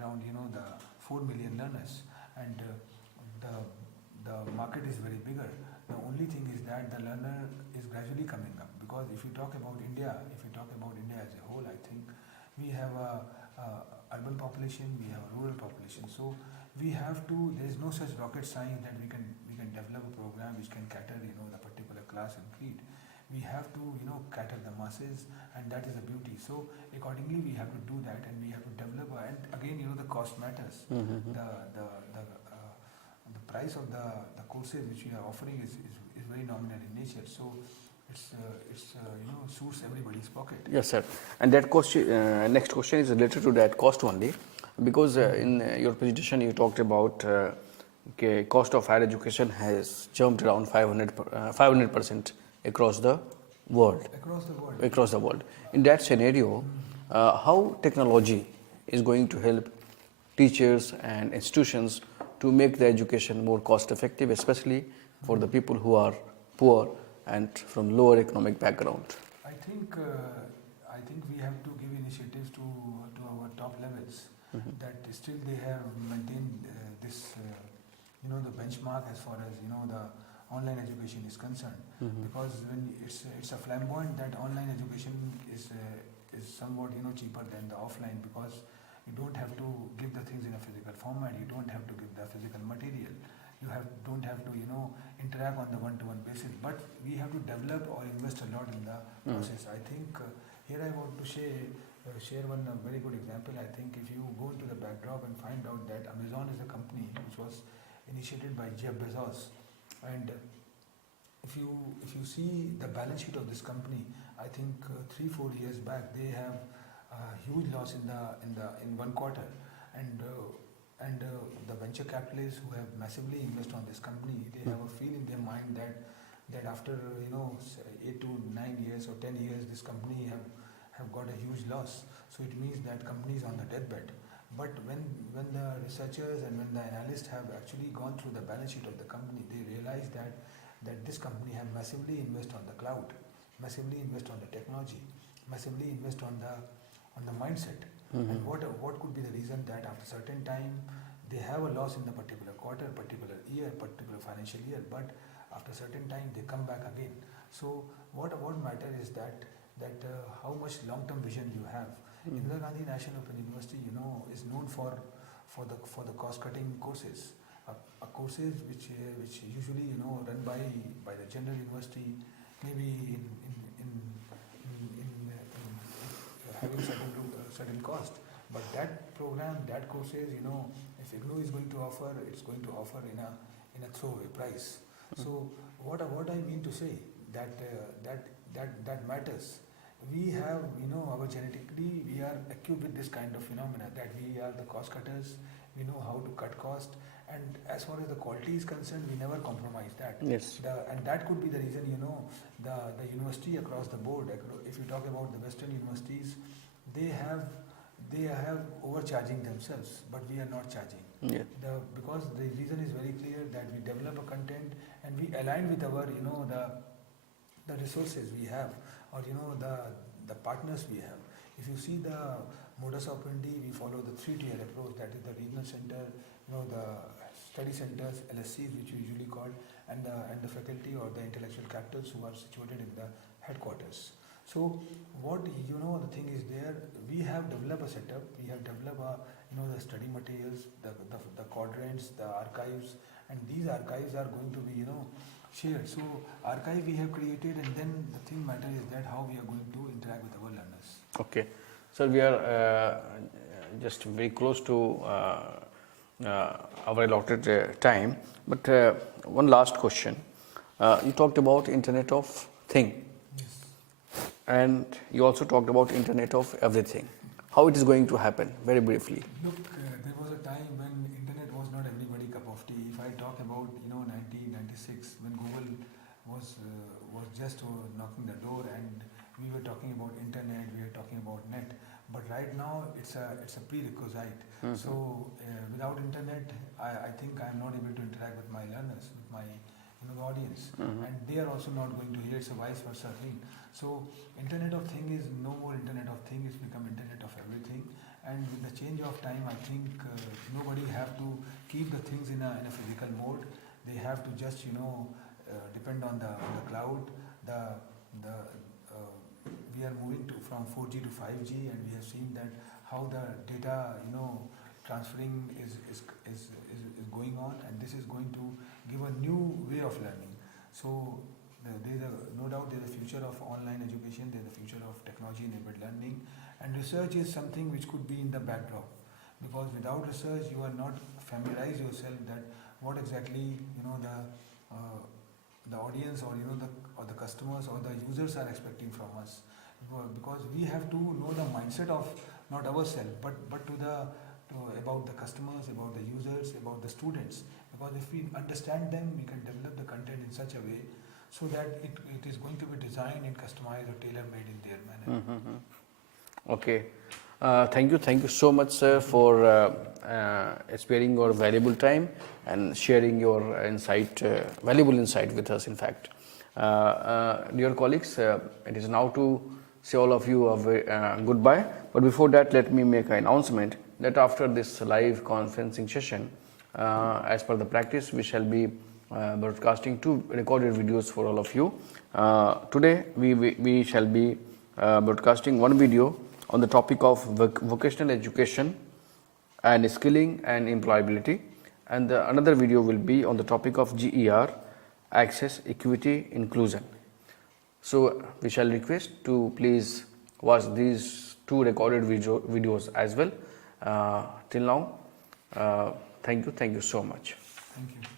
around the 4 million learners, and the market is very bigger. The only thing is that the learner is gradually coming up, because if you talk about India, as a whole, I think we have a urban population, we have a rural population. So we have to. There is no such rocket science that we can develop a program which can cater the particular class and creed. We have to, cater the masses, and that is the beauty. So accordingly, we have to do that, and we have to develop. And again, the cost matters. Mm-hmm. The price of the courses which we are offering is very nominal in nature. So it's suits everybody's pocket. Yes, sir. And that question, next question is related to that cost only, because in your presentation you talked about cost of higher education has jumped around 500% across the world. Across the world. Across the world. In that scenario, how technology is going to help teachers and institutions to make the education more cost effective, especially for the people who are poor and from lower economic background? I think we have to give initiatives to our top levels, that still they have maintained this the benchmark as far as the online education is concerned. Because when it's a flamboyant that online education is somewhat cheaper than the offline, because you don't have to give the things in a physical format, you don't have to give the physical material, don't have to interact on the one-to-one basis, but we have to develop or invest a lot in the process. I think here I want to share one very good example. I think if you go into the backdrop and find out that Amazon is a company which was initiated by Jeff Bezos, and if you see the balance sheet of this company, I think 3-4 years back they have huge loss in one quarter, and the venture capitalists who have massively invested on this company, they have a feel in their mind that after 8 to 9 years or 10 years, this company have got a huge loss. So it means that company is on the deathbed. But when the researchers and when the analysts have actually gone through the balance sheet of the company, they realize that this company have massively invested on the cloud, massively invest on the technology, massively invest on the mindset. And what could be the reason that after certain time they have a loss in the particular quarter, particular year, particular financial year, but after certain time they come back again. So what matter is that how much long-term vision you have. Indira Gandhi National Open University, is known for the cost-cutting courses, courses which usually run by the general university, maybe in having certain cost. But that program, that courses, if IGNOU is going to offer, it's going to offer in a throwaway price. So what I mean to say that matters. We have, our genetically, we are equipped with this kind of phenomena, that we are the cost cutters, we know how to cut cost, and as far as the quality is concerned, we never compromise that. Yes. And that could be the reason, the university across the board, if you talk about the Western universities, they have overcharging themselves, but we are not charging. Yeah. Because the reason is very clear, that we develop a content and we align with our, the resources we have, or the partners we have. If you see the modus operandi, we follow the 3-tier approach, that is the regional center, the study centers, LSCs, which we usually call, and the faculty or the intellectual capitals who are situated in the headquarters. So what the thing is there, we have developed a setup, we have developed the study materials, the quadrants, the archives, and these archives are going to be shared. So archive we have created, and then the thing matter is that how we are going to interact with our learners. Okay. So we are just very close to our allotted time, but one last question. You talked about Internet of Things. Yes. And you also talked about Internet of Everything. How it is going to happen, very briefly? Look, there was a time when internet was not everybody's cup of tea. If I talk about 1996, when Google was just knocking the door, and we were talking about internet, we were talking about net. But right now it's a prerequisite. So without internet, I think I am not able to interact with my learners, with my audience, and they are also not going to hear. It's a vice versa thing. So Internet of Thing is no more Internet of Thing, it's become Internet of Everything. And with the change of time, I think nobody have to keep the things in a physical mode. They have to just depend on the cloud. We are moving from 4G to 5G, and we have seen that how the data transferring is going on, and this is going to give a new way of learning. So No doubt there's a future of online education, there's a future of technology-enabled learning, and research is something which could be in the backdrop. Because without research, you are not familiarize yourself that what exactly the audience or the customers or the users are expecting from us. Because we have to know the mindset of not ourselves, but about the customers, about the users, about the students. Because if we understand them, we can develop the content in such a way so that it is going to be designed and customized or tailor-made in their manner. Okay. Thank you so much, sir, for sparing your valuable time and sharing your valuable insight with us, in fact. Dear colleagues, it is now to say all of you goodbye. But before that, let me make an announcement that after this live conferencing session, as per the practice, we shall be broadcasting 2 recorded videos for all of you. Today, we shall be broadcasting 1 video on the topic of vocational education and skilling and employability, and another video will be on the topic of GER, access, equity, inclusion. So we shall request to please watch these 2 recorded videos as well. Till now, thank you so much. Thank you.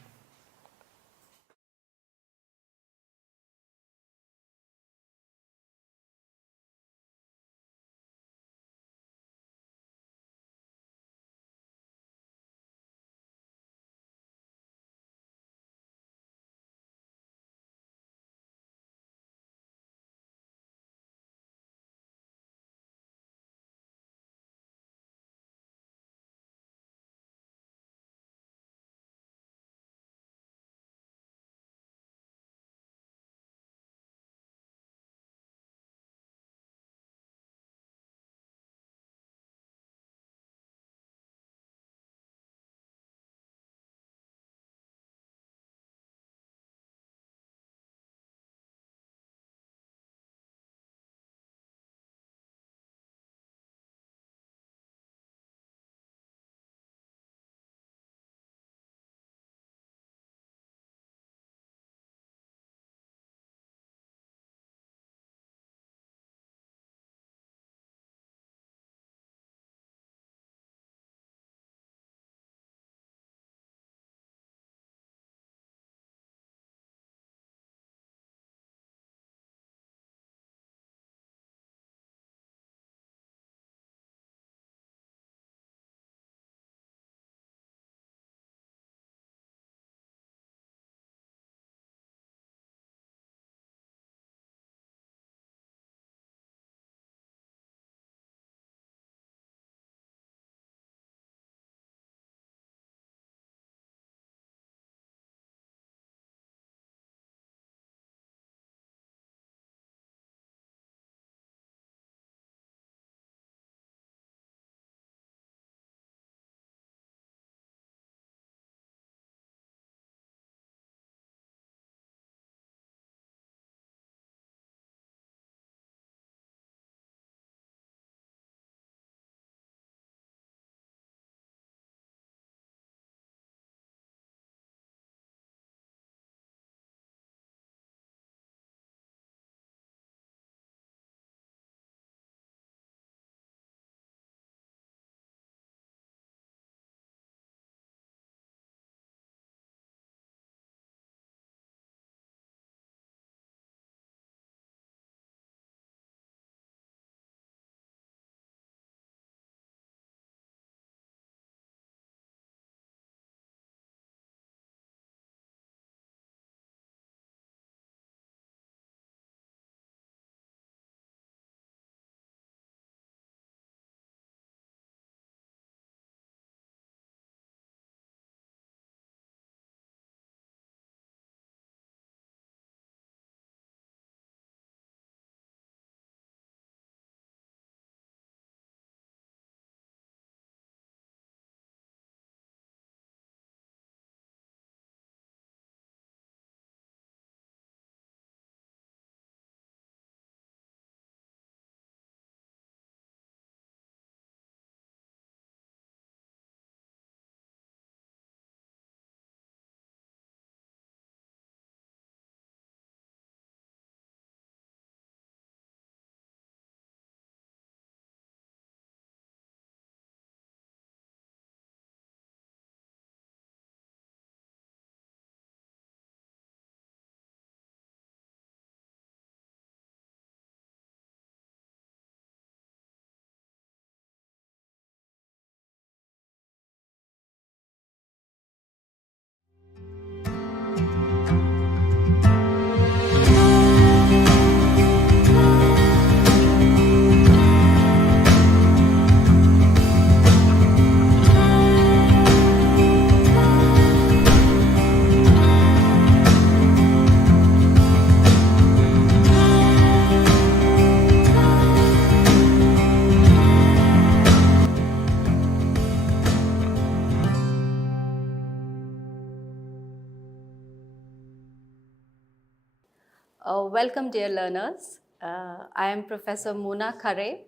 Welcome, dear learners. I am Professor Mona Khare,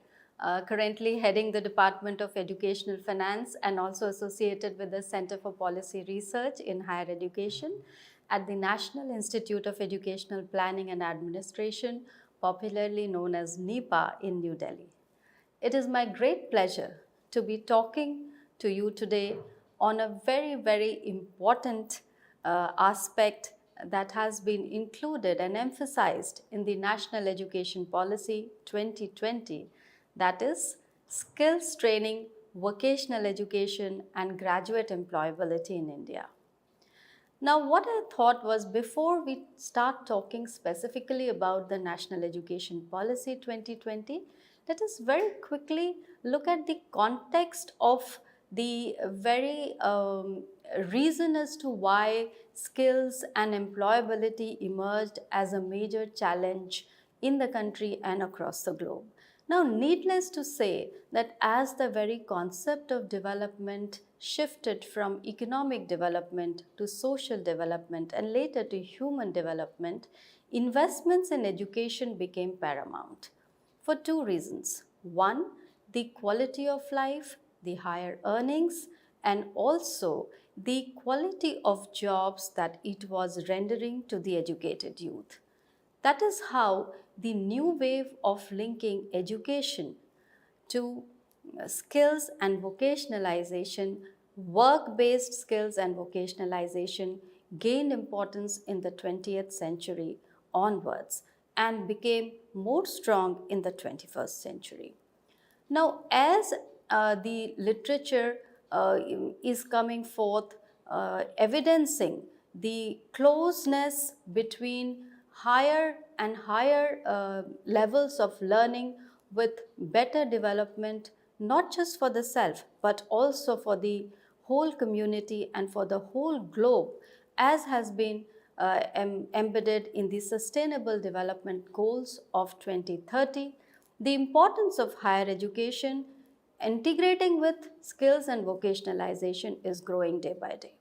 currently heading the Department of Educational Finance and also associated with the Center for Policy Research in Higher Education at the National Institute of Educational Planning and Administration, popularly known as NEPA in New Delhi. It is my great pleasure to be talking to you today on a very, very important aspect that has been included and emphasized in the National Education Policy 2020, that is skills training, vocational education, and graduate employability in India. Now, what I thought was before we start talking specifically about the National Education Policy 2020, let us very quickly look at the context of the very reason as to why skills and employability emerged as a major challenge in the country and across the globe. Now, needless to say that as the very concept of development shifted from economic development to social development and later to human development, investments in education became paramount for two reasons. One, the quality of life, the higher earnings, and also the quality of jobs that it was rendering to the educated youth. That is how the new wave of linking education to skills and vocationalization, work-based skills and vocationalization gained importance in the 20th century onwards and became more strong in the 21st century. Now, as the literature is coming forth evidencing the closeness between higher and higher levels of learning with better development, not just for the self, but also for the whole community and for the whole globe, as has been embedded in the Sustainable Development Goals of 2030, the importance of higher education integrating with skills and vocationalization is growing day by day.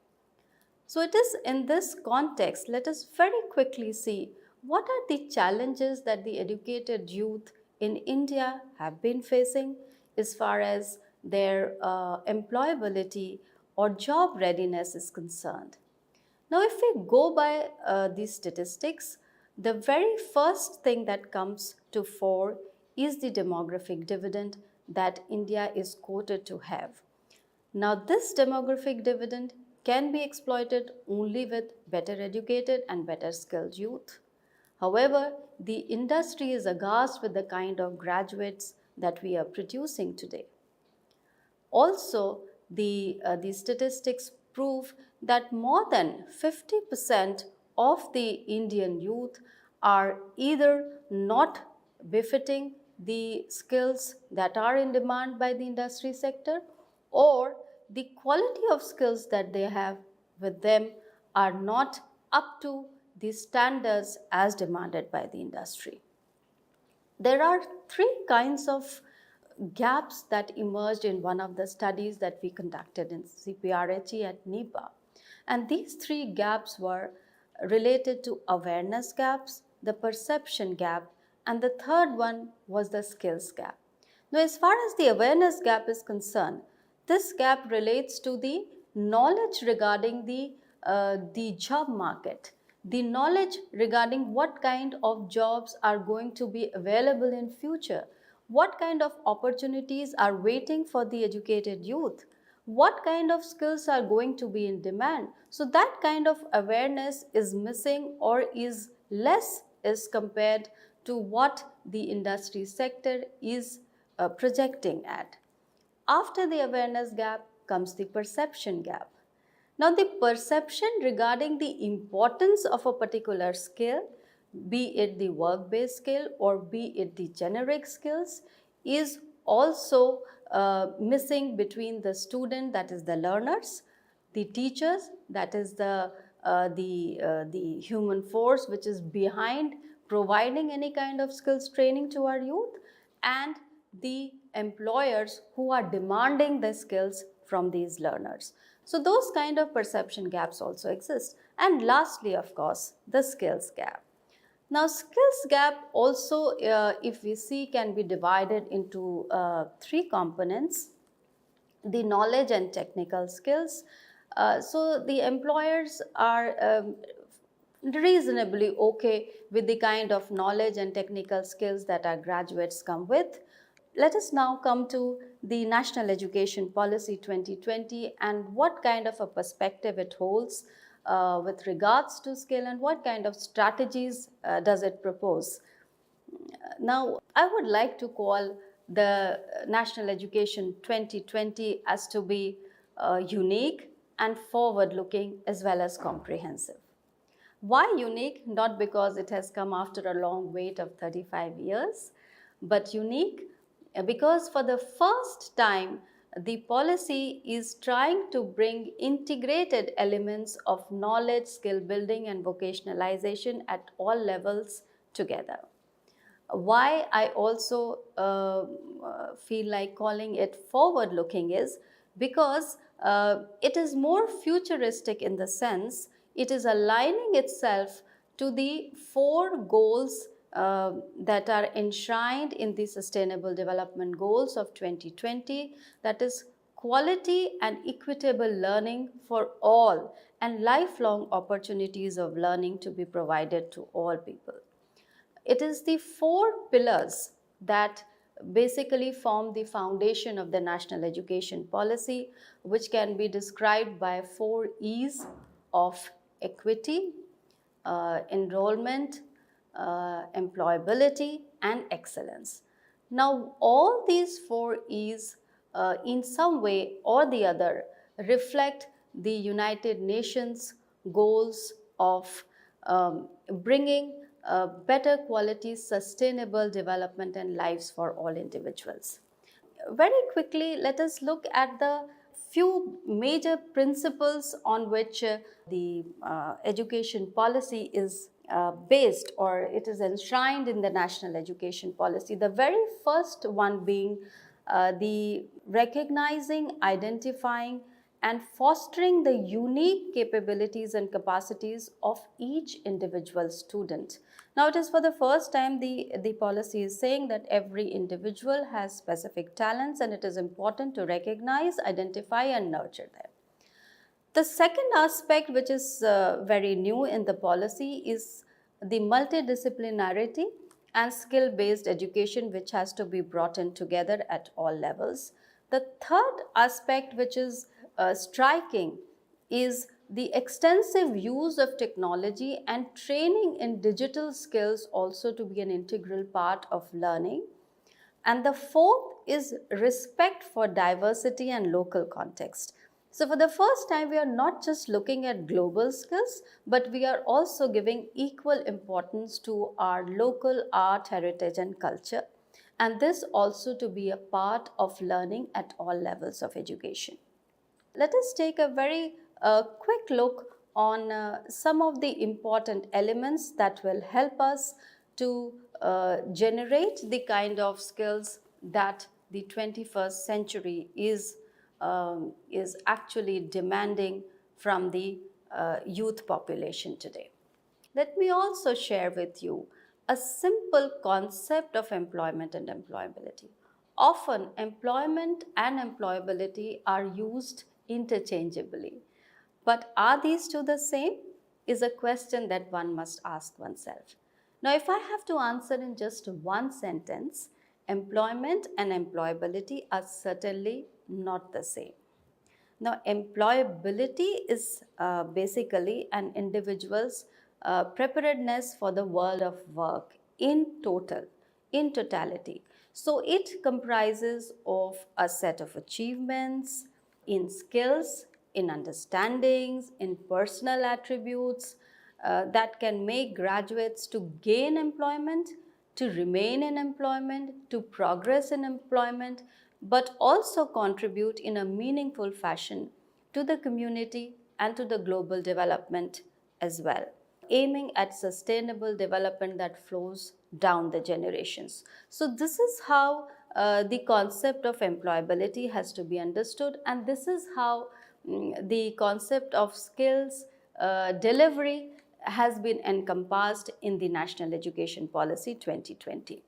So it is in this context, let us very quickly see what are the challenges that the educated youth in India have been facing as far as their employability or job readiness is concerned. Now, if we go by these statistics, the very first thing that comes to fore is the demographic dividend that India is quoted to have. Now, this demographic dividend can be exploited only with better educated and better skilled youth. However, the industry is aghast with the kind of graduates that we are producing today. Also, the statistics prove that more than 50% of the Indian youth are either not befitting the skills that are in demand by the industry sector, or the quality of skills that they have with them are not up to the standards as demanded by the industry. There are three kinds of gaps that emerged in one of the studies that we conducted in CPRHE at NEPA. And these three gaps were related to awareness gaps, the perception gap, and the third one was the skills gap. Now, as far as the awareness gap is concerned, this gap relates to the knowledge regarding the job market, the knowledge regarding what kind of jobs are going to be available in future, what kind of opportunities are waiting for the educated youth, what kind of skills are going to be in demand. So that kind of awareness is missing or is less as compared to what the industry sector is projecting at. After the awareness gap comes the perception gap. Now, the perception regarding the importance of a particular skill, be it the work-based skill or be it the generic skills, is also missing between the student, that is the learners, the teachers, that is the human force which is behind providing any kind of skills training to our youth, and the employers who are demanding the skills from these learners. So those kind of perception gaps also exist. And lastly, of course, the skills gap. Now, skills gap also, if we see, can be divided into three components: the knowledge and technical skills. So the employers are reasonably okay with the kind of knowledge and technical skills that our graduates come with. Let us now come to the National Education Policy 2020 and what kind of a perspective it holds with regards to skill, and what kind of strategies does it propose. Now, I would like to call the National Education 2020 as to be unique and forward-looking as well as comprehensive. Why unique? Not because it has come after a long wait of 35 years, but unique because for the first time, the policy is trying to bring integrated elements of knowledge, skill building, and vocationalization at all levels together. Why I also feel like calling it forward looking is because it is more futuristic in the sense it is aligning itself to the four goals that are enshrined in the Sustainable Development Goals of 2020, that is quality and equitable learning for all and lifelong opportunities of learning to be provided to all people. It is the four pillars that basically form the foundation of the national education policy, which can be described by four E's of equity, enrollment, employability, and excellence. Now, all these four E's, in some way or the other, reflect the United Nations goals of bringing better quality, sustainable development and lives for all individuals. Very quickly, let us look at the few major principles on which the education policy is based, or it is enshrined in the national education policy. The very first one being the recognizing, identifying, and fostering the unique capabilities and capacities of each individual student. Now, it is for the first time the policy is saying that every individual has specific talents and it is important to recognize, identify, and nurture them. The second aspect, which is very new in the policy, is the multidisciplinarity and skill-based education, which has to be brought in together at all levels. The third aspect, which is striking, is the extensive use of technology and training in digital skills also to be an integral part of learning. And the fourth is respect for diversity and local context. So for the first time, we are not just looking at global skills, but we are also giving equal importance to our local art, heritage, and culture. And this also to be a part of learning at all levels of education. Let us take a very quick look on some of the important elements that will help us to generate the kind of skills that the 21st century is actually demanding from the youth population today. Let me also share with you a simple concept of employment and employability. Often, employment and employability are used interchangeably. But are these two the same? Is a question that one must ask oneself. Now, if I have to answer in just one sentence, employment and employability are certainly not the same. Now, employability is basically an individual's preparedness for the world of work in totality. So, it comprises of a set of achievements in skills, in understandings, in personal attributes that can make graduates to gain employment, to remain in employment, to progress in employment, but also contribute in a meaningful fashion to the community and to the global development as well, aiming at sustainable development that flows down the generations. So this is how the concept of employability has to be understood, and this is how the concept of skills delivery has been encompassed in the National Education Policy 2020.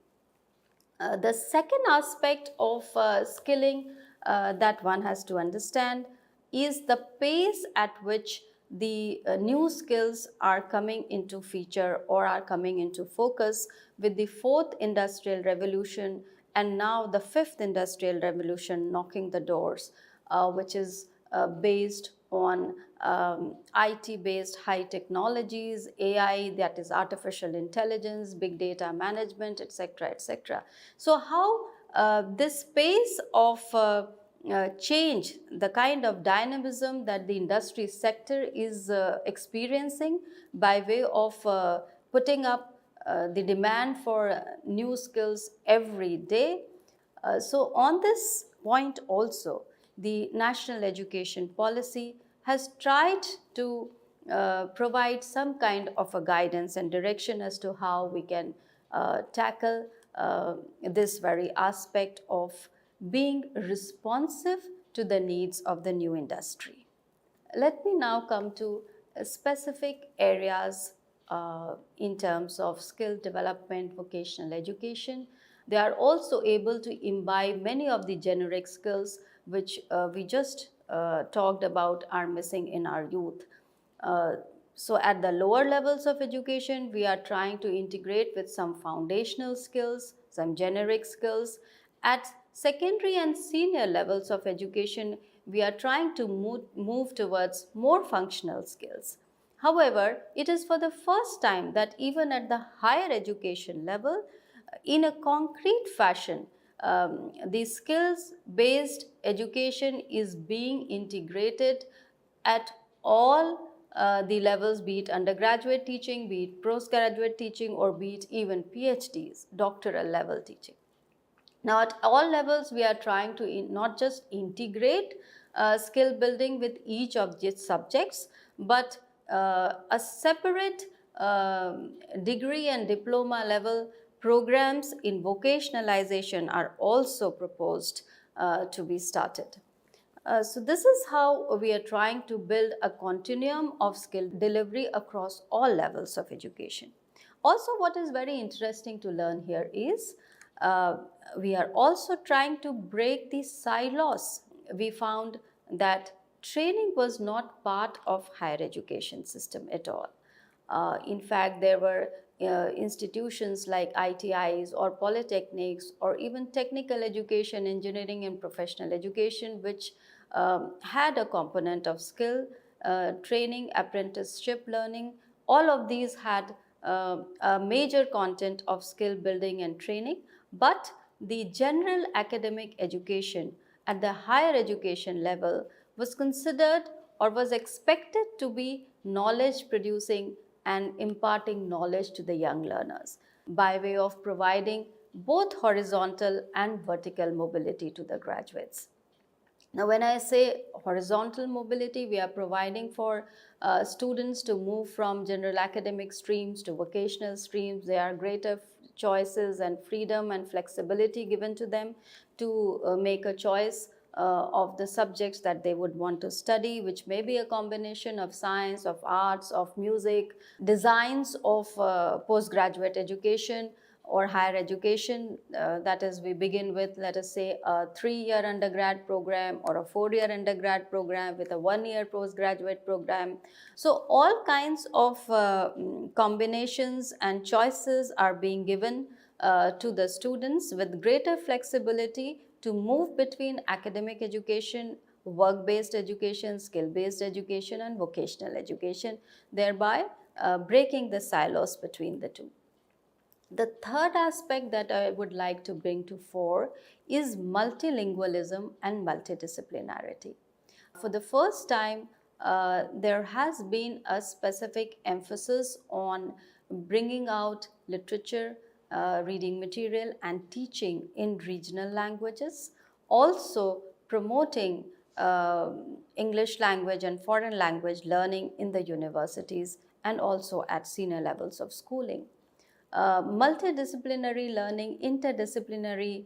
The second aspect of skilling that one has to understand is the pace at which the new skills are coming into feature or are coming into focus with the fourth industrial revolution and now the fifth industrial revolution knocking the doors, which is based on IT-based high technologies, AI, that is artificial intelligence, big data management, etc., etc. So how this pace of change, the kind of dynamism that the industry sector is experiencing by way of putting up the demand for new skills every day. So on this point also, the National Education Policy has tried to provide some kind of a guidance and direction as to how we can tackle this very aspect of being responsive to the needs of the new industry. Let me now come to specific areas in terms of skill development, vocational education. They are also able to imbibe many of the generic skills which we just talked about are missing in our youth. So at the lower levels of education, we are trying to integrate with some foundational skills, some generic skills. At secondary and senior levels of education, we are trying to move towards more functional skills. However, it is for the first time that even at the higher education level, in a concrete fashion, the skills-based education is being integrated at all the levels, be it undergraduate teaching, be it postgraduate teaching, or be it even PhDs, doctoral level teaching. Now, at all levels, we are trying to not just integrate skill building with each of the subjects, but a separate degree and diploma level programs in vocationalization are also proposed to be started. So this is how we are trying to build a continuum of skill delivery across all levels of education. Also, what is very interesting to learn here is we are also trying to break the silos. We found that training was not part of higher education system at all. In fact, there were institutions like ITIs or polytechnics or even technical education, engineering and professional education, which had a component of skill training, apprenticeship learning. All of these had a major content of skill building and training, but the general academic education at the higher education level was considered or was expected to be knowledge producing and imparting knowledge to the young learners by way of providing both horizontal and vertical mobility to the graduates. Now, when I say horizontal mobility, we are providing for students to move from general academic streams to vocational streams. There are greater choices and freedom and flexibility given to them to make a choice of the subjects that they would want to study, which may be a combination of science, of arts, of music, designs of postgraduate education or higher education. That is, we begin with, let us say, a 3-year undergrad program or a 4-year undergrad program with a 1-year postgraduate program. So all kinds of combinations and choices are being given to the students with greater flexibility to move between academic education, work-based education, skill-based education, and vocational education, thereby breaking the silos between the two. The third aspect that I would like to bring to fore is multilingualism and multidisciplinarity. For the first time, there has been a specific emphasis on bringing out literature, reading material and teaching in regional languages, also promoting English language and foreign language learning in the universities and also at senior levels of schooling. Multidisciplinary learning, interdisciplinary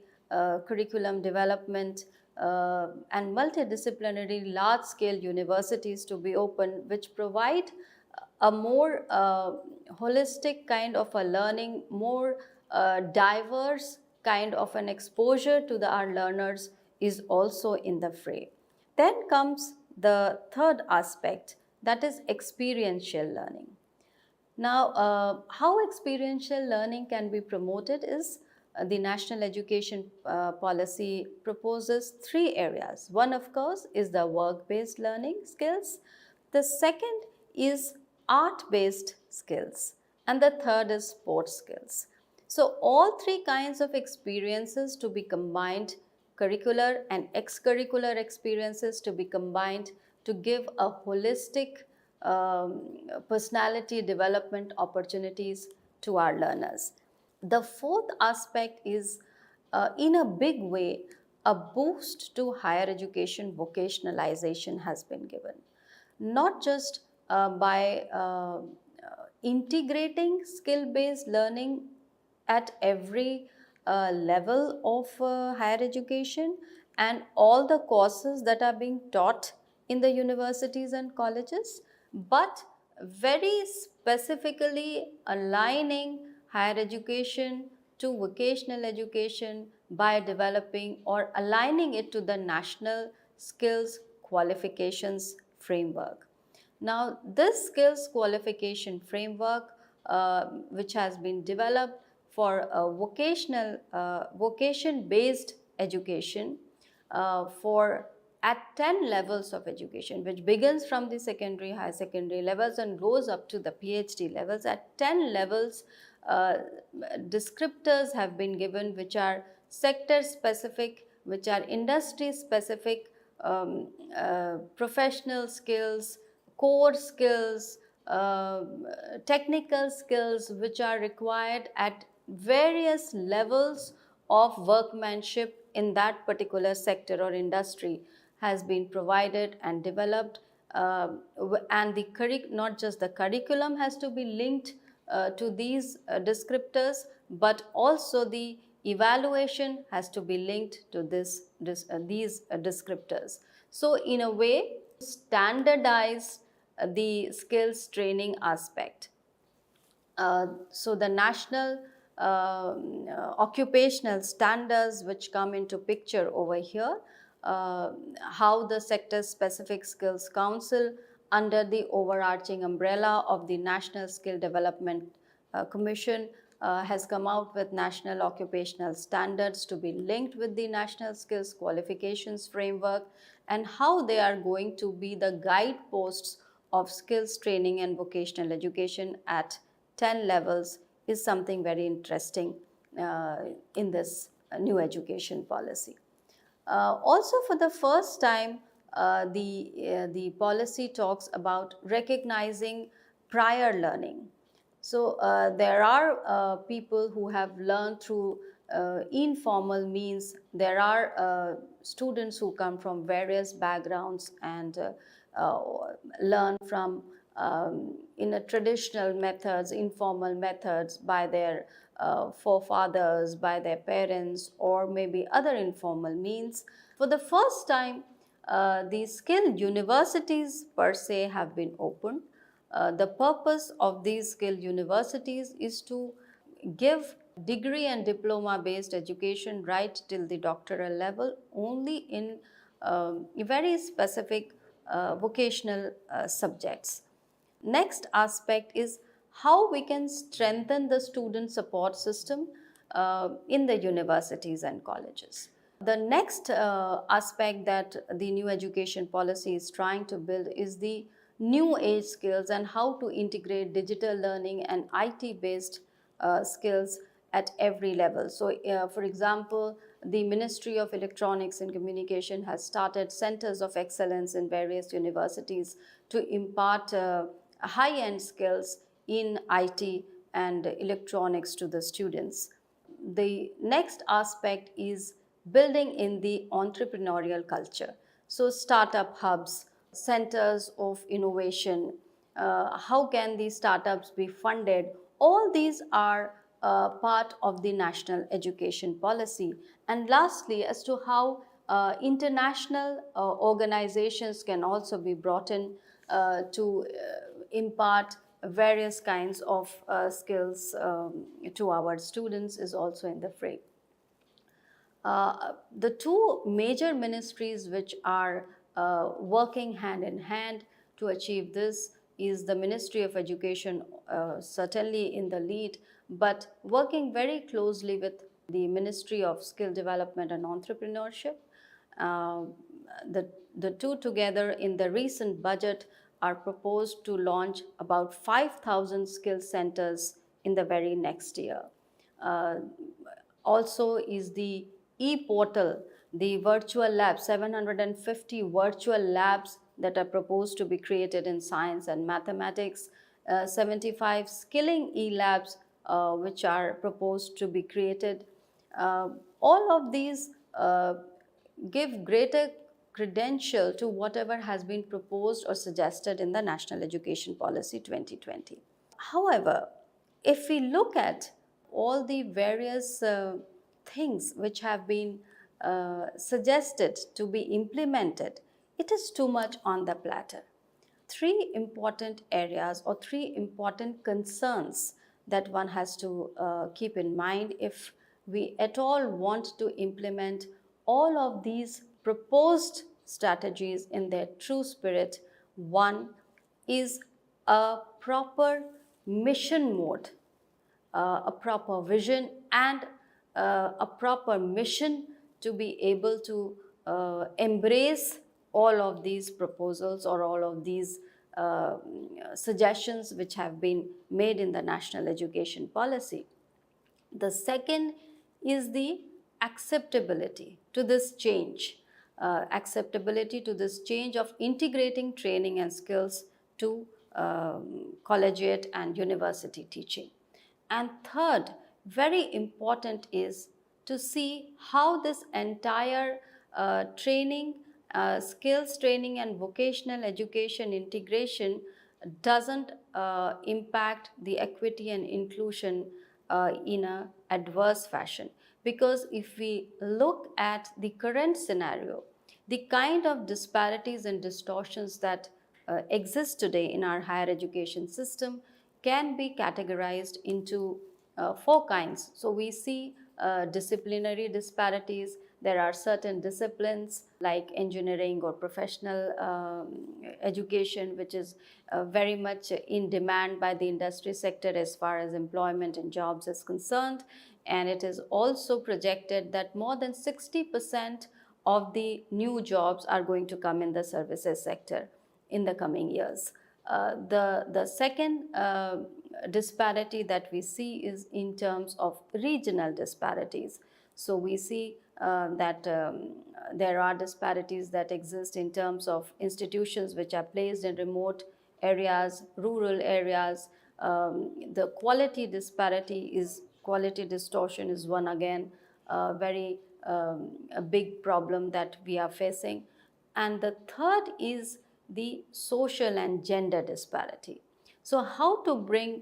curriculum development, and multidisciplinary large-scale universities to be opened, which provide a more holistic kind of a learning, more diverse kind of an exposure to our learners is also in the fray. Then comes the third aspect, that is experiential learning. Now, how experiential learning can be promoted is the National Education Policy proposes three areas. One, of course, is the work-based learning skills. The second is art-based skills. And the third is sports skills. So, all three kinds of experiences to be combined, curricular and extracurricular experiences to be combined to give a holistic personality development opportunities to our learners. The fourth aspect is, in a big way, a boost to higher education vocationalization has been given. Not just by integrating skill-based learning at every level of higher education and all the courses that are being taught in the universities and colleges, but very specifically aligning higher education to vocational education by developing or aligning it to the national skills qualifications framework. Now, this skills qualification framework, which has been developed for vocation-based education for at 10 levels of education, which begins from the secondary, higher secondary levels and goes up to the PhD levels. At 10 levels, descriptors have been given which are sector specific, which are industry specific, professional skills, core skills, technical skills which are required at various levels of workmanship in that particular sector or industry has been provided and developed, and not just the curriculum has to be linked to these descriptors, but also the evaluation has to be linked to these descriptors. So in a way, standardize the skills training aspect. So the national occupational standards which come into picture over here, how the sector specific skills council under the overarching umbrella of the National Skill Development Commission has come out with national occupational standards to be linked with the national skills qualifications framework, and how they are going to be the guideposts of skills training and vocational education at 10 levels is something very interesting in this new education policy. Also, for the first time, the policy talks about recognizing prior learning. So, there are people who have learned through informal means. There are students who come from various backgrounds and learn from in a traditional methods, informal methods by their forefathers, by their parents, or maybe other informal means. For the first time, the skill universities per se have been opened. The purpose of these skill universities is to give degree and diploma based education right till the doctoral level only in very specific vocational subjects. Next aspect is how we can strengthen the student support system in the universities and colleges. The next aspect that the new education policy is trying to build is the new age skills and how to integrate digital learning and IT based skills at every level. So, for example, the Ministry of Electronics and Communication has started centers of excellence in various universities to impart high-end skills in IT and electronics to the students. The next aspect is building in the entrepreneurial culture. So, startup hubs, centers of innovation, how can these startups be funded? All these are part of the national education policy. And lastly, as to how international organizations can also be brought in to impart various kinds of skills to our students is also in the fray. The two major ministries which are working hand in hand to achieve this is the Ministry of Education, certainly in the lead, but working very closely with the Ministry of Skill Development and Entrepreneurship. Uh, the two together in the recent budget are proposed to launch about 5,000 skill centers in the very next year. Uh, Also is the e-portal, the virtual labs, 750 virtual labs that are proposed to be created in science and mathematics, 75 skilling e-labs which are proposed to be created. All of these give greater credential to whatever has been proposed or suggested in the National Education Policy 2020. However, if we look at all the various things which have been suggested to be implemented, it is too much on the platter. Three important areas or three important concerns that one has to keep in mind if we at all want to implement all of these proposed strategies in their true spirit. One is a proper mission mode, a proper vision, and a proper mission to be able to embrace all of these proposals or all of these suggestions which have been made in the National Education Policy. The second is the acceptability to this change, acceptability to this change of integrating training and skills to collegiate and university teaching. And third, very important is to see how this entire training, skills training and vocational education integration doesn't impact the equity and inclusion in an adverse fashion. Because if we look at the current scenario, the kind of disparities and distortions that exist today in our higher education system can be categorized into four kinds. So we see disciplinary disparities. There are certain disciplines like engineering or professional education, which is very much in demand by the industry sector as far as employment and jobs is concerned. And it is also projected that more than 60% of the new jobs are going to come in the services sector in the coming years. The second disparity that we see is in terms of regional disparities. So we see that there are disparities that exist in terms of institutions which are placed in remote areas, rural areas. The quality distortion is one again very a big problem that we are facing. And the third is the social and gender disparity. So how to bring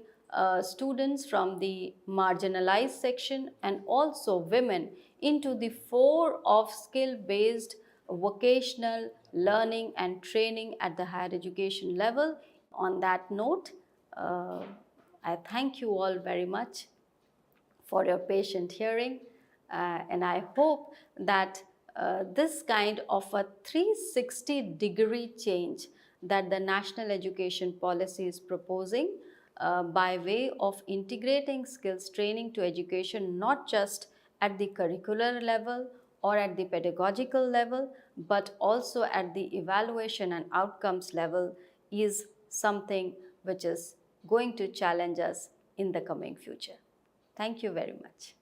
students from the marginalized section and also women into the fore of skill-based vocational learning and training at the higher education level. On that note, I thank you all very much for your patient hearing, and I hope that this kind of a 360-degree change that the National Education Policy is proposing by way of integrating skills training to education, not just at the curricular level or at the pedagogical level, but also at the evaluation and outcomes level, is something which is going to challenge us in the coming future. Thank you very much.